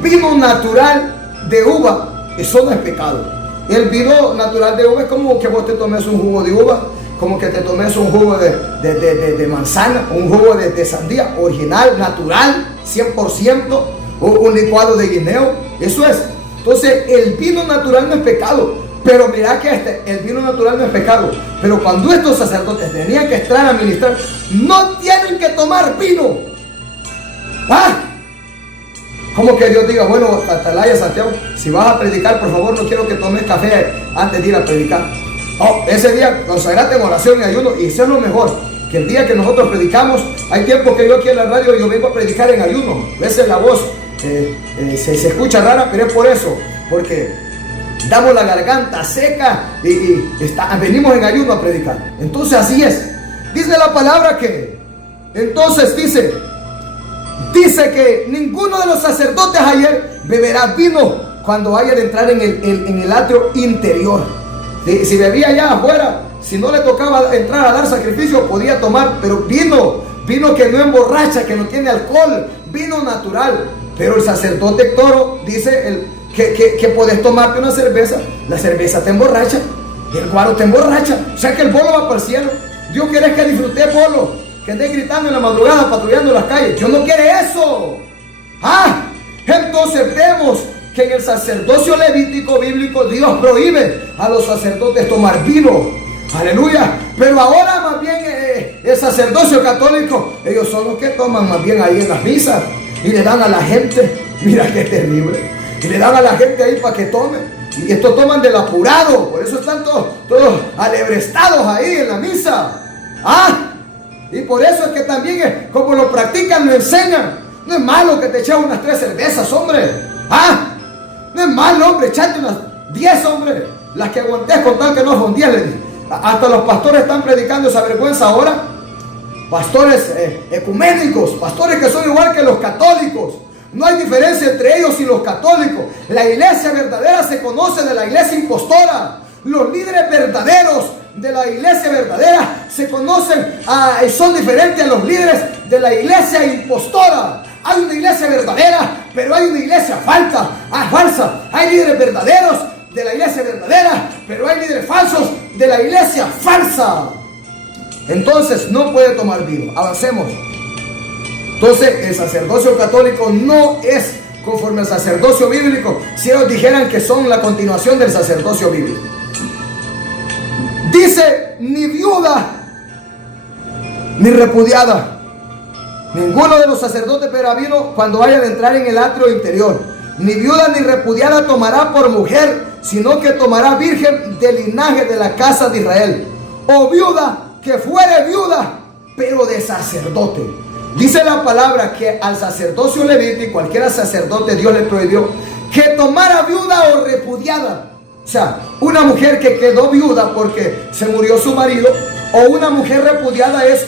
vino natural de uva, eso no es pecado. El vino natural de uva es como que vos te tomes un jugo de uva, como que te tomes un jugo de manzana, un jugo de sandía, original, natural, 100%, o un licuado de guineo. Eso es. Entonces, el vino natural no es pecado. Pero mira que el vino natural no es pecado. Pero cuando estos sacerdotes tenían que entrar a ministrar, no tienen que tomar vino. Como que Dios diga, bueno, Atalaya, Santiago, si vas a predicar, por favor, no quiero que tomes café antes de ir a predicar. Ese día consagrate en oración y ayuno, y eso es lo mejor. Que el día que nosotros predicamos, hay tiempo que yo aquí en la radio yo vengo a predicar en ayuno. A veces la voz se escucha rara, pero es por eso, porque damos la garganta seca y venimos en ayuno a predicar. Entonces así es. Dice la palabra que, entonces dice que ninguno de los sacerdotes ayer beberá vino cuando haya de entrar en el atrio interior. Si bebía allá afuera, si no le tocaba entrar a dar sacrificio, podía tomar, pero vino que no emborracha, que no tiene alcohol, vino natural. Pero el sacerdote toro dice que puedes tomarte una cerveza, la cerveza te emborracha, el guaro te emborracha, o sea que el bolo va para el cielo. Dios quiere que disfrute bolo, que esté gritando en la madrugada, patrullando las calles. Dios no quiere eso. Entonces vemos que en el sacerdocio levítico bíblico Dios prohíbe a los sacerdotes tomar vino. Aleluya. Pero ahora más bien el sacerdocio católico, ellos son los que toman más bien ahí en las misas y le dan a la gente. Mira qué terrible. Y le dan a la gente ahí para que tome. Y estos toman del apurado. Por eso están todos alebrestados ahí en la misa. Y por eso es que también como lo practican, lo enseñan. No es malo que te eches unas 3 cervezas, hombre. No es malo, hombre, echate unas 10, hombre. Las que aguantes con tal que no son 10, le dije. Hasta los pastores están predicando esa vergüenza ahora. Pastores ecuménicos, pastores que son igual que los católicos. No hay diferencia entre ellos y los católicos. La iglesia verdadera se conoce de la iglesia impostora. Los líderes verdaderos de la iglesia verdadera se conocen, son diferentes a los líderes de la iglesia impostora. Hay una iglesia verdadera, pero hay una iglesia falsa. Hay líderes verdaderos de la iglesia verdadera, pero hay líderes falsos de la iglesia falsa. Entonces no puede tomar vino. Avancemos. Entonces el sacerdocio católico no es conforme al sacerdocio bíblico, si ellos dijeran que son la continuación del sacerdocio bíblico. Dice, ni viuda ni repudiada. Ninguno de los sacerdotes beberá vino cuando vaya a entrar en el atrio interior. Ni viuda ni repudiada tomará por mujer, sino que tomará virgen del linaje de la casa de Israel. O viuda que fuere viuda, pero de sacerdote. Dice la palabra que al sacerdocio levítico, cualquiera sacerdote, Dios le prohibió que tomara viuda o repudiada. O sea, una mujer que quedó viuda porque se murió su marido, o una mujer repudiada es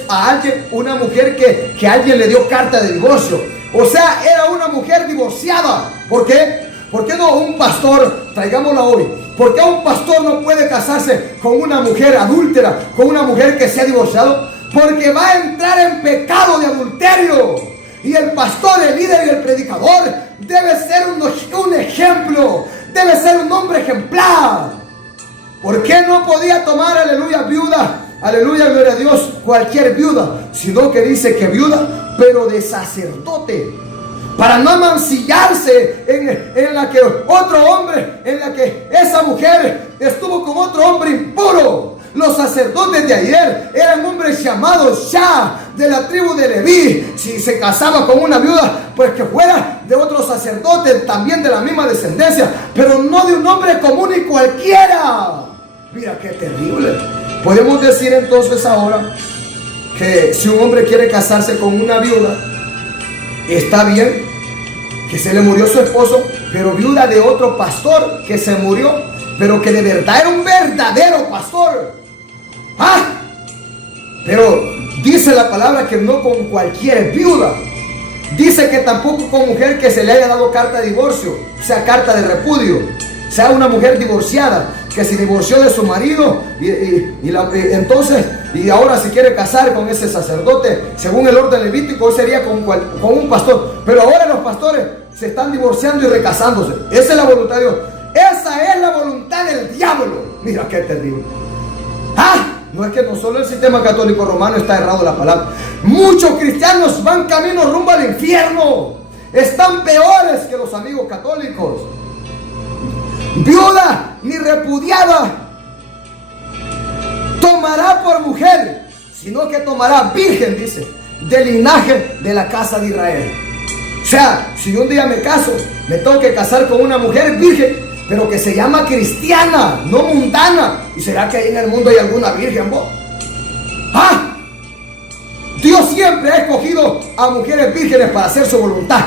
una mujer que alguien le dio carta de divorcio. O sea, era una mujer divorciada. ¿Por qué? ¿Por qué no un pastor, traigámosla hoy, por qué un pastor no puede casarse con una mujer adúltera, con una mujer que se ha divorciado? Porque va a entrar en pecado de adulterio. Y el pastor, el líder y el predicador debe ser un ejemplo, debe ser un hombre ejemplar. ¿Por qué no podía tomar, aleluya, viuda? Aleluya, gloria a Dios, cualquier viuda, sino que dice que viuda, pero de sacerdote, para no mancillarse en la que otro hombre, en la que esa mujer estuvo con otro hombre impuro. Los sacerdotes de ayer eran hombres llamados Shah, de la tribu de Leví. Si se casaba con una viuda, pues que fuera de otro sacerdote, también de la misma descendencia, pero no de un hombre común y cualquiera. Mira qué terrible. Podemos decir entonces ahora que si un hombre quiere casarse con una viuda, está bien, que se le murió su esposo, pero viuda de otro pastor que se murió, pero que de verdad era un verdadero pastor. Pero dice la palabra que no con cualquier viuda. Dice que tampoco con mujer que se le haya dado carta de divorcio, o sea, carta de repudio. Sea una mujer divorciada que se divorció de su marido entonces ahora se quiere casar con ese sacerdote según el orden levítico, hoy sería con un pastor. Pero ahora los pastores se están divorciando y recasándose. Esa es la voluntad de Dios. Esa es la voluntad del diablo. Mira qué terrible. No es que no solo el sistema católico romano está errado la palabra. Muchos cristianos van camino rumbo al infierno. Están peores que los amigos católicos. Viuda ni repudiada tomará por mujer, sino que tomará virgen, dice, del linaje de la casa de Israel. O sea, si un día me caso, me tengo que casar con una mujer virgen, pero que se llama cristiana, no mundana. ¿Y será que ahí en el mundo hay alguna virgen, vos? Dios siempre ha escogido a mujeres vírgenes para hacer su voluntad.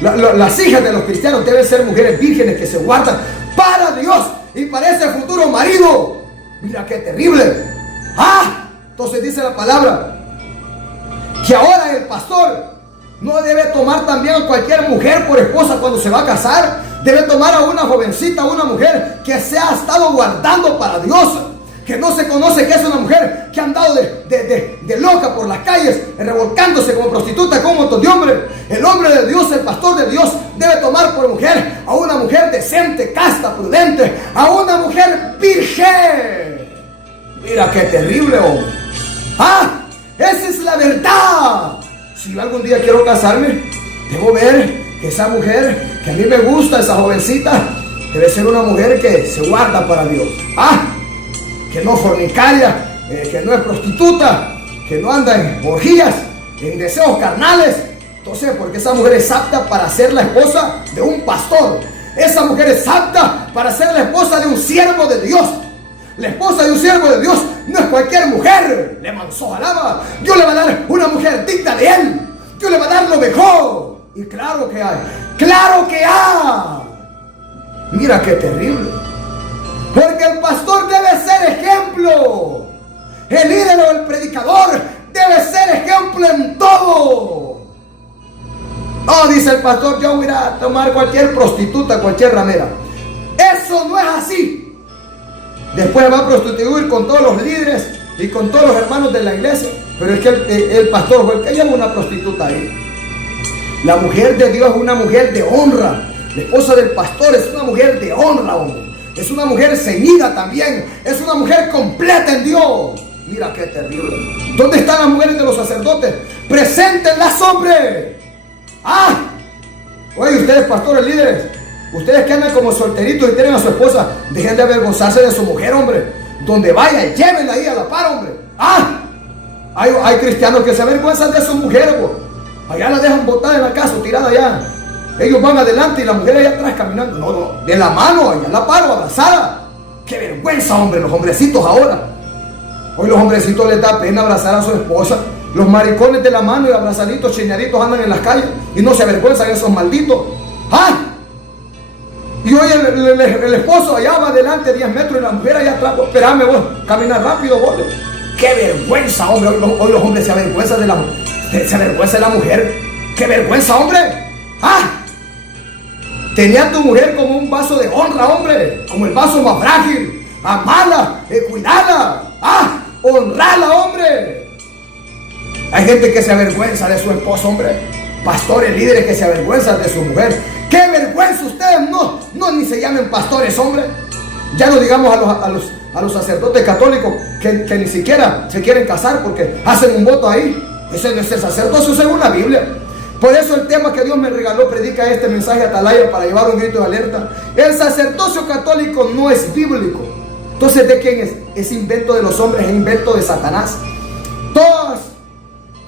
Las hijas de los cristianos deben ser mujeres vírgenes que se guardan para Dios y para ese futuro marido. Mira qué terrible. Entonces dice la palabra que ahora el pastor no debe tomar también a cualquier mujer por esposa cuando se va a casar. Debe tomar a una jovencita, a una mujer que se ha estado guardando para Dios, que no se conoce que es una mujer que ha andado de loca por las calles, revolcándose como prostituta con un montón de hombres. El hombre de Dios, el pastor de Dios, debe tomar por mujer a una mujer decente, casta, prudente, a una mujer virgen. Mira qué terrible, hombre. Esa es la verdad. Si yo algún día quiero casarme, debo ver que esa mujer que a mí me gusta, esa jovencita, debe ser una mujer que se guarda para Dios. Que no fornicaria, que no es prostituta, que no anda en orgías, en deseos carnales. Entonces, porque esa mujer es apta para ser la esposa de un pastor. Esa mujer es apta para ser la esposa de un siervo de Dios. La esposa de un siervo de Dios no es cualquier mujer. Le manzó alaba. Dios le va a dar una mujer digna de él. Dios le va a dar lo mejor. Y claro que hay. ¡Claro que hay! Mira qué terrible. Porque el pastor debe ser ejemplo. El líder o el predicador debe ser ejemplo en todo. No, dice el pastor, yo voy a ir a tomar cualquier prostituta, cualquier ramera. Eso no es así. Después va a prostituir con todos los líderes y con todos los hermanos de la iglesia. Pero es que el pastor fue el que lleva una prostituta ahí. La mujer de Dios es una mujer de honra. La esposa del pastor es una mujer de honra, hombre. Es una mujer ceñida también. Es una mujer completa en Dios. Mira qué terrible. ¿Dónde están las mujeres de los sacerdotes? Preséntenlas, hombre. Oye, ustedes pastores líderes, ustedes que andan como solteritos y tienen a su esposa, dejen de avergonzarse de su mujer, hombre. Donde vaya, llévenla ahí a la par, hombre. Hay cristianos que se avergüenzan de su mujer, pues. Allá la dejan botada en la casa, tirada allá. Ellos van adelante y la mujer allá atrás caminando. No, de la mano, allá la paro, abrazada. Qué vergüenza, hombre, los hombrecitos ahora. Hoy los hombrecitos les da pena abrazar a su esposa. Los maricones de la mano y abrazaditos, cheñaditos andan en las calles y no se avergüenzan esos malditos. Y hoy el esposo allá va adelante 10 metros y la mujer allá atrás. Espérame vos, camina rápido vos. Qué vergüenza, hombre. Hoy los hombres se avergüenzan de la mujer. Se avergüenza de la mujer. ¡Qué vergüenza, hombre! Tenía a tu mujer como un vaso de honra, hombre. Como el vaso más frágil. Amala, cuidala. Honrala, hombre. Hay gente que se avergüenza de su esposo, hombre. Pastores, líderes que se avergüenzan de su mujer. ¡Qué vergüenza! Ustedes no ni se llamen pastores, hombre. Ya no digamos a los sacerdotes católicos que ni siquiera se quieren casar porque hacen un voto ahí. Ese no es el sacerdocio según la Biblia. Por eso el tema que Dios me regaló predica este mensaje a Atalaya para llevar un grito de alerta. El sacerdocio católico no es bíblico. Entonces, ¿de quién es? Es invento de los hombres, es invento de Satanás. Todas,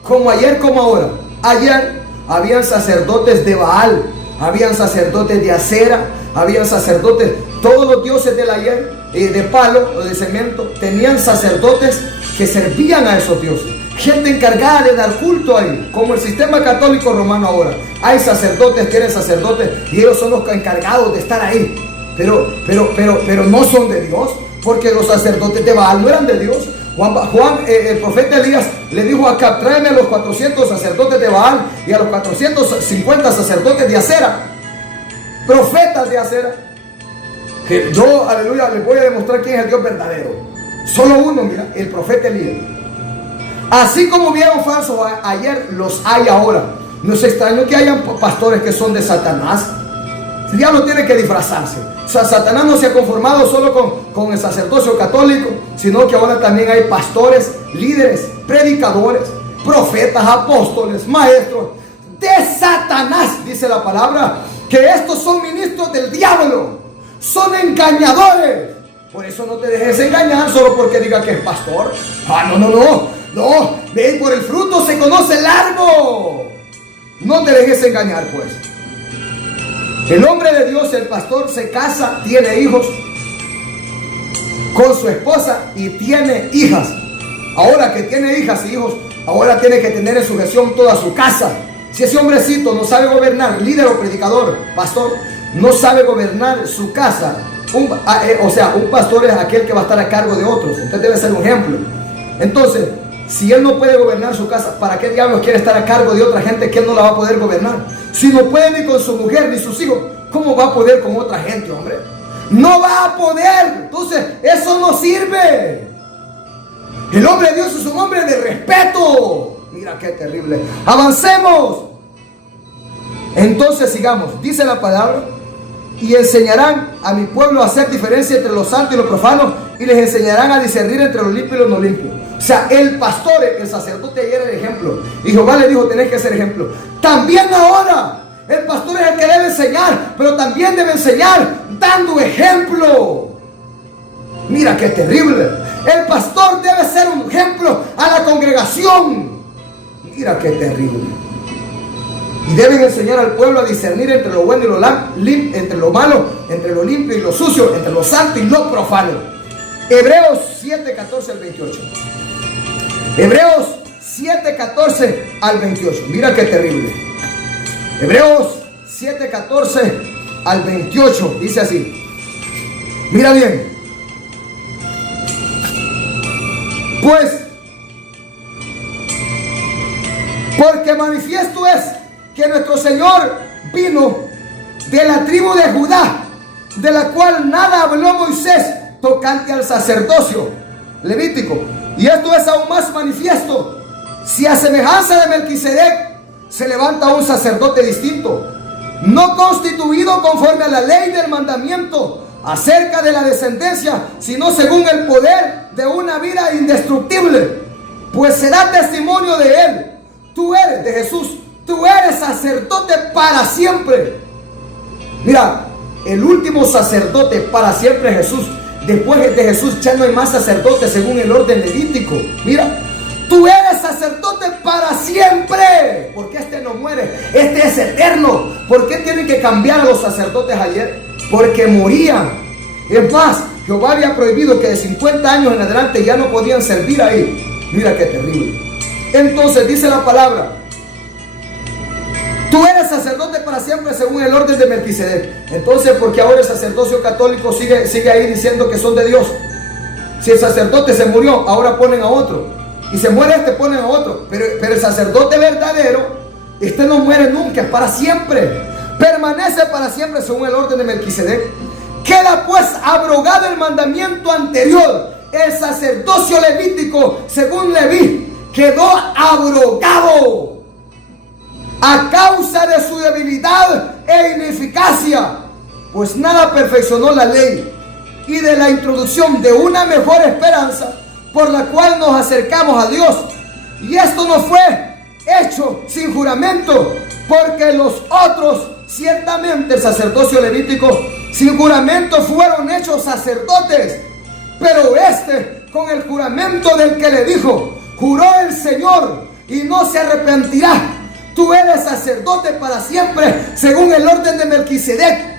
como ayer como ahora. Ayer habían sacerdotes de Baal, habían sacerdotes de Acera, habían sacerdotes, todos los dioses del ayer, de palo o de cemento, tenían sacerdotes que servían a esos dioses. Gente encargada de dar culto ahí, como el sistema católico romano ahora. Hay sacerdotes, tienen sacerdotes y ellos son los encargados de estar ahí. Pero no son de Dios, porque los sacerdotes de Baal no eran de Dios. Juan, el profeta Elías le dijo a Acab, tráeme a los 400 sacerdotes de Baal y a los 450 sacerdotes de Acera, profetas de Acera. Que yo, aleluya, les voy a demostrar quién es el Dios verdadero. Solo uno, mira, el profeta Elías. Así como vieron falsos ayer, los hay ahora. No es extraño que hayan pastores que son de Satanás. El diablo tiene que disfrazarse. O sea, Satanás no se ha conformado solo con el sacerdocio católico, sino que ahora también hay pastores, líderes, predicadores, profetas, apóstoles, maestros de Satanás, dice la palabra, que estos son ministros del diablo, son engañadores. Por eso no te dejes engañar solo porque diga que es pastor. No, ve, por el fruto se conoce el árbol. No te dejes engañar, pues. El hombre de Dios, el pastor, se casa, tiene hijos con su esposa y tiene hijas. Ahora que tiene hijas y hijos, ahora tiene que tener en sujeción toda su casa. Si ese hombrecito no sabe gobernar, líder o predicador, pastor, no sabe gobernar su casa, un pastor es aquel que va a estar a cargo de otros. Entonces debe ser un ejemplo. Entonces, si él no puede gobernar su casa, ¿para qué diablos quiere estar a cargo de otra gente que él no la va a poder gobernar? Si no puede ni con su mujer ni sus hijos, ¿cómo va a poder con otra gente, hombre? No va a poder. Entonces, eso no sirve. El hombre de Dios es un hombre de respeto. Mira qué terrible. Avancemos. Entonces sigamos. Dice la palabra: y enseñarán a mi pueblo a hacer diferencia entre lo santo y lo profano, y les enseñarán a discernir entre lo limpio y lo no limpio. O sea, el pastor, el sacerdote ayer era el ejemplo, y Jehová le dijo: tenés que ser ejemplo. También ahora el pastor es el que debe enseñar, pero también debe enseñar dando ejemplo. Mira qué terrible. El pastor debe ser un ejemplo a la congregación. Mira qué terrible. Y deben enseñar al pueblo a discernir entre lo bueno y lo entre lo malo, entre lo limpio y lo sucio, entre lo santo y lo profano. Hebreos 7:14 al 28. Hebreos 7:14 al 28. Mira qué terrible. Hebreos 7:14 al 28 dice así. Mira bien. Pues, porque manifiesto es que nuestro Señor vino de la tribu de Judá, de la cual nada habló Moisés tocante al sacerdocio levítico. Y esto es aún más manifiesto, si a semejanza de Melquisedec se levanta un sacerdote distinto, no constituido conforme a la ley del mandamiento acerca de la descendencia, sino según el poder de una vida indestructible, pues será testimonio de él. Tú eres de Jesús, tú eres sacerdote para siempre. Mira, el último sacerdote para siempre es Jesús. Después de Jesús ya no hay más sacerdotes según el orden levítico. Mira, tú eres sacerdote para siempre, porque este no muere, este es eterno. ¿Por qué tienen que cambiar a los sacerdotes ayer? Porque morían. Es más, Jehová había prohibido que de 50 años en adelante ya no podían servir ahí. Mira qué terrible. Entonces dice la palabra: tú eres sacerdote para siempre según el orden de Melquisedec. Entonces, ¿por qué ahora el sacerdocio católico sigue ahí diciendo que son de Dios? Si el sacerdote se murió, ahora ponen a otro. Y se muere este, ponen a otro. Pero el sacerdote verdadero, este no muere nunca, es para siempre. Permanece para siempre según el orden de Melquisedec. Queda pues abrogado el mandamiento anterior. El sacerdocio levítico, según Leví, quedó abrogado a causa de su debilidad e ineficacia, pues nada perfeccionó la ley, y de la introducción de una mejor esperanza por la cual nos acercamos a Dios. Y esto no fue hecho sin juramento, porque los otros, ciertamente el sacerdocio levítico, sin juramento fueron hechos sacerdotes, pero este con el juramento del que le dijo: juró el Señor y no se arrepentirá. Tú eres sacerdote para siempre según el orden de Melquisedec.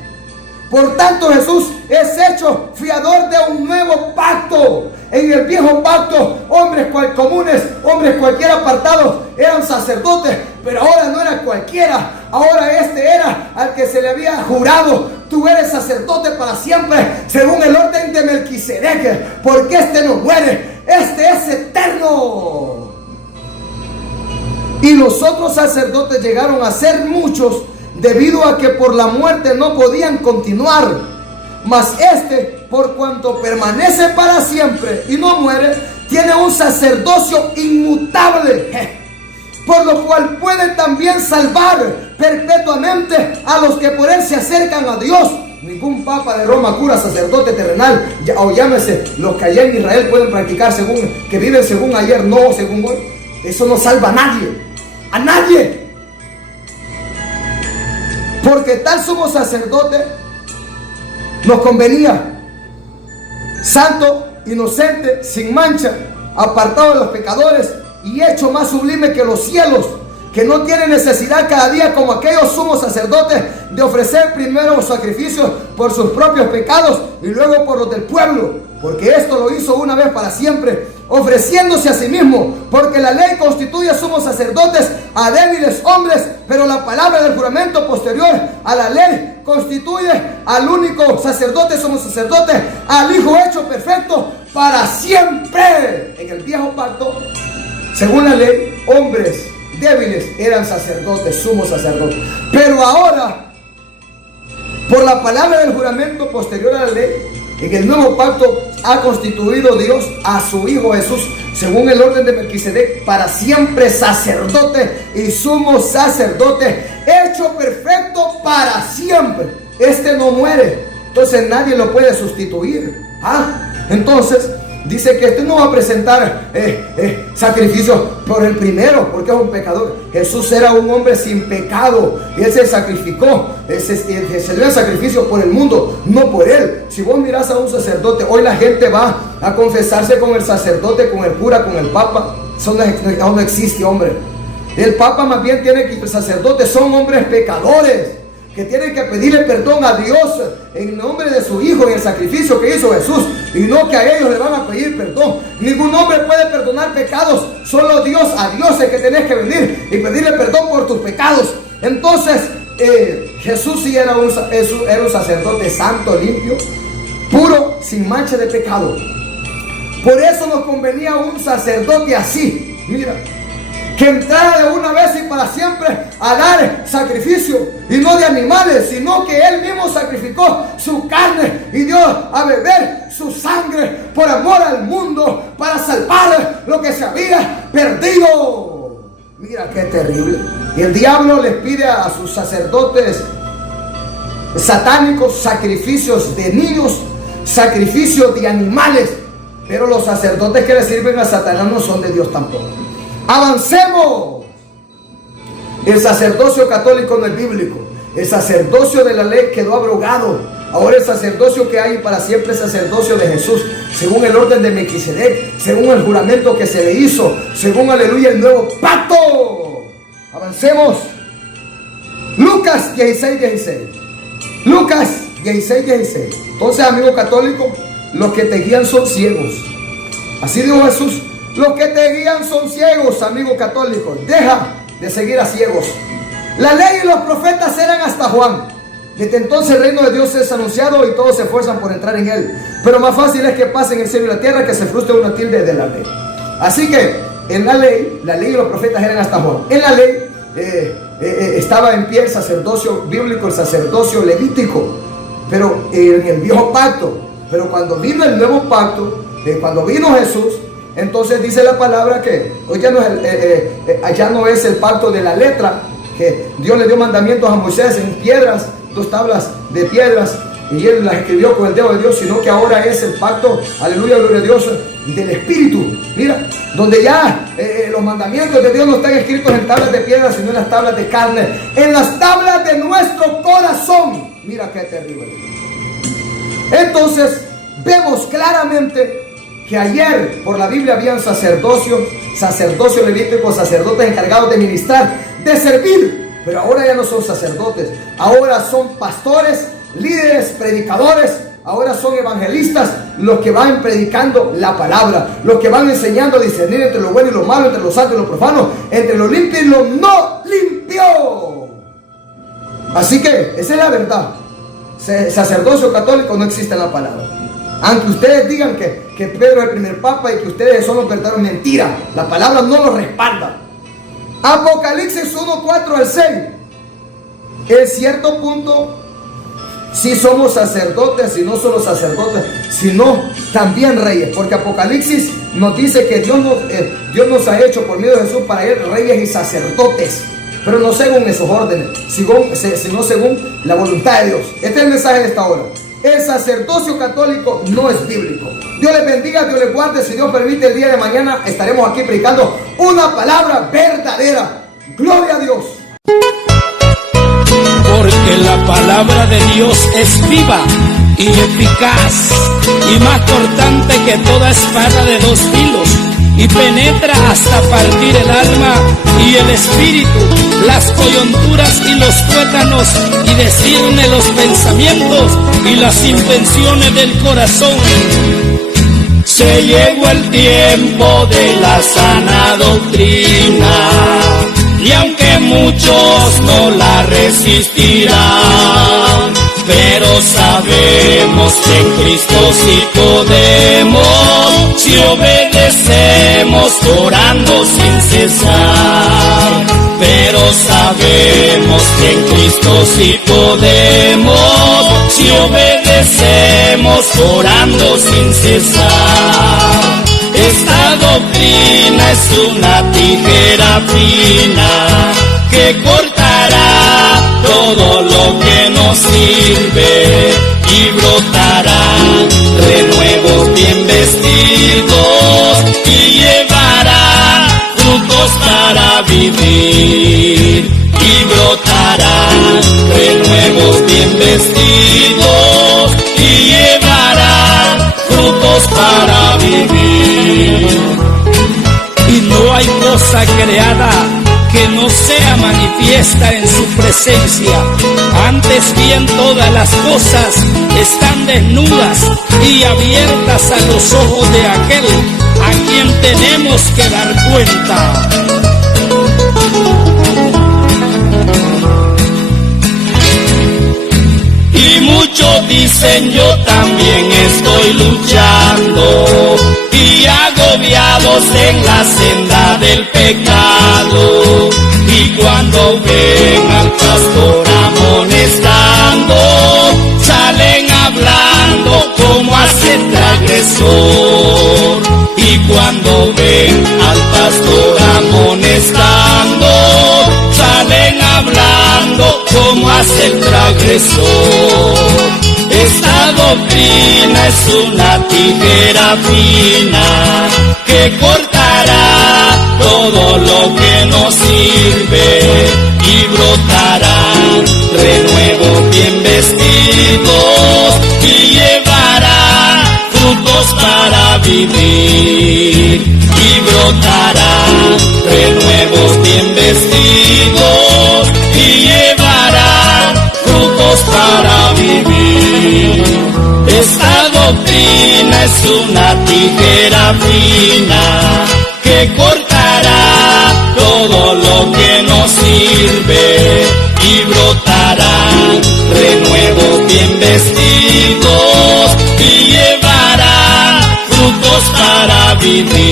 Por tanto, Jesús es hecho fiador de un nuevo pacto. En el viejo pacto, hombres comunes, hombres cualquiera apartados eran sacerdotes, pero ahora no era cualquiera. Ahora este era al que se le había jurado: tú eres sacerdote para siempre según el orden de Melquisedec, porque este no muere, este es eterno. Y los otros sacerdotes llegaron a ser muchos, debido a que por la muerte no podían continuar. Mas este, por cuanto permanece para siempre y no muere, tiene un sacerdocio inmutable, por lo cual puede también salvar perpetuamente a los que por él se acercan a Dios. Ningún papa de Roma cura sacerdote terrenal, o llámese los que allá en Israel pueden practicar según, que viven según ayer, no según hoy. Eso no salva a nadie. A nadie. Porque tal sumo sacerdote nos convenía: santo, inocente, sin mancha, apartado de los pecadores y hecho más sublime que los cielos, que no tiene necesidad cada día, como aquellos sumos sacerdotes, de ofrecer primero sacrificios por sus propios pecados y luego por los del pueblo, porque esto lo hizo una vez para siempre, ofreciéndose a sí mismo. Porque la ley constituye sumos sacerdotes a débiles hombres, pero la palabra del juramento posterior a la ley constituye al único sacerdote, sumo sacerdote, al Hijo hecho perfecto para siempre. En el viejo pacto, según la ley, hombres débiles eran sacerdotes, sumos sacerdotes. Pero ahora, por la palabra del juramento posterior a la ley, en el nuevo pacto ha constituido Dios a su Hijo Jesús según el orden de Melquisedec, para siempre sacerdote y sumo sacerdote, hecho perfecto para siempre. Este no muere, entonces nadie lo puede sustituir. Entonces dice que este no va a presentar sacrificio por el primero, porque es un pecador. Jesús era un hombre sin pecado y Él se sacrificó, se dio el sacrificio por el mundo, no por Él. Si vos mirás a un sacerdote, hoy la gente va a confesarse con el sacerdote, con el cura, con el papa. Eso no existe, hombre. El papa más bien tiene que, el sacerdote son hombres pecadores que tienen que pedirle perdón a Dios en nombre de su Hijo, en el sacrificio que hizo Jesús, y no que a ellos le van a pedir perdón. Ningún hombre puede perdonar pecados, solo Dios. A Dios es que tenés que venir y pedirle perdón por tus pecados. Entonces Jesús sí era un sacerdote santo, limpio, puro, sin mancha de pecado. Por eso nos convenía un sacerdote así, mira, que entrara de una vez y para siempre a dar sacrificio, y no de animales, sino que Él mismo sacrificó su carne y dio a beber su sangre por amor al mundo, para salvar lo que se había perdido. Mira qué terrible. Y el diablo les pide a sus sacerdotes satánicos sacrificios de niños, sacrificios de animales, pero los sacerdotes que le sirven a Satanás no son de Dios tampoco. Avancemos. El sacerdocio católico no es bíblico. El sacerdocio de la ley quedó abrogado. Ahora el sacerdocio que hay para siempre es sacerdocio de Jesús, según el orden de Melquisedec, según el juramento que se le hizo, según, aleluya, el nuevo pacto. Avancemos. Lucas 16:16. Lucas 16:16. Entonces, amigo católico, los que te guían son ciegos. Así dijo Jesús. Los que te guían son ciegos, amigo católico. Deja de seguir a ciegos. La ley y los profetas eran hasta Juan. Desde entonces el reino de Dios es anunciado y todos se esfuerzan por entrar en él. Pero más fácil es que pasen el cielo y la tierra que se frustre una tilde de la ley. Así que en la ley y los profetas eran hasta Juan. En la ley estaba en pie el sacerdocio bíblico, el sacerdocio levítico, pero en el viejo pacto. Pero cuando vino el nuevo pacto, cuando vino Jesús, entonces dice la palabra que hoy ya no es el pacto de la letra, que Dios le dio mandamientos a Moisés en piedras, 2 tablas de piedras, y él las escribió con el dedo de Dios, sino que ahora es el pacto, aleluya, gloria a Dios, del Espíritu. Mira, donde ya los mandamientos de Dios no están escritos en tablas de piedra, sino en las tablas de carne, en las tablas de nuestro corazón. Mira qué terrible. Entonces vemos claramente que ayer por la Biblia habían sacerdocio levítico, sacerdotes encargados de ministrar, de servir, pero ahora ya no son sacerdotes, ahora son pastores, líderes, predicadores, ahora son evangelistas, los que van predicando la palabra, los que van enseñando a discernir entre lo bueno y lo malo, entre lo santo y lo profano, entre lo limpio y lo no limpio. Así que esa es la verdad. Sacerdocio católico no existe en la palabra. Aunque ustedes digan que Pedro es el primer papa y que ustedes son los verdaderos, mentira. La palabra no lo respalda. Apocalipsis 1:4 al 6. En cierto punto, sí somos sacerdotes, y no solo sacerdotes, sino también reyes. Porque Apocalipsis nos dice que Dios nos ha hecho por medio de Jesús para él reyes y sacerdotes. Pero no según esos órdenes, sino según la voluntad de Dios. Este es el mensaje de esta hora. El sacerdocio católico no es bíblico. Dios les bendiga, Dios les guarde. Si Dios permite, el día de mañana estaremos aquí predicando una palabra verdadera. Gloria a Dios. Porque la palabra de Dios es viva y eficaz y más cortante que toda espada de 2 filos, y penetra hasta partir el alma y el espíritu, las coyunturas y los tuétanos, y discierne los pensamientos y las intenciones del corazón. Se llegó el tiempo de la sana doctrina, y aunque muchos no la resistirán, pero sabemos que en Cristo sí podemos, si obedecemos orando sin cesar. Pero sabemos que en Cristo sí podemos, si obedecemos orando sin cesar. Esta doctrina es una tijera fina que cortará todo lo que nos sirve y brotará renuevos bien vestidos y llevará frutos para vivir. Y brotará renuevos bien vestidos y llevará frutos para vivir. Y no hay cosa creada que no sea manifiesta en su presencia. Antes bien todas las cosas están desnudas y abiertas a los ojos de aquel a quien tenemos que dar cuenta. Y muchos dicen yo también estoy luchando y agobiados en la senda del pecado. Y cuando ven al pastor amonestando, salen hablando como hace el transgresor. Y cuando ven al pastor amonestando, salen hablando como hace el transgresor. Esta doctrina es una tijera fina que cortará todo lo que nos sirve y brotará renuevos bien vestidos y llevará frutos para vivir. Y brotará renuevos bien vestidos y llevará frutos para vivir. Esta doctrina es una tijera fina que cortará todo lo que nos sirve y brotará renuevos bien vestidos y llevará frutos para vivir.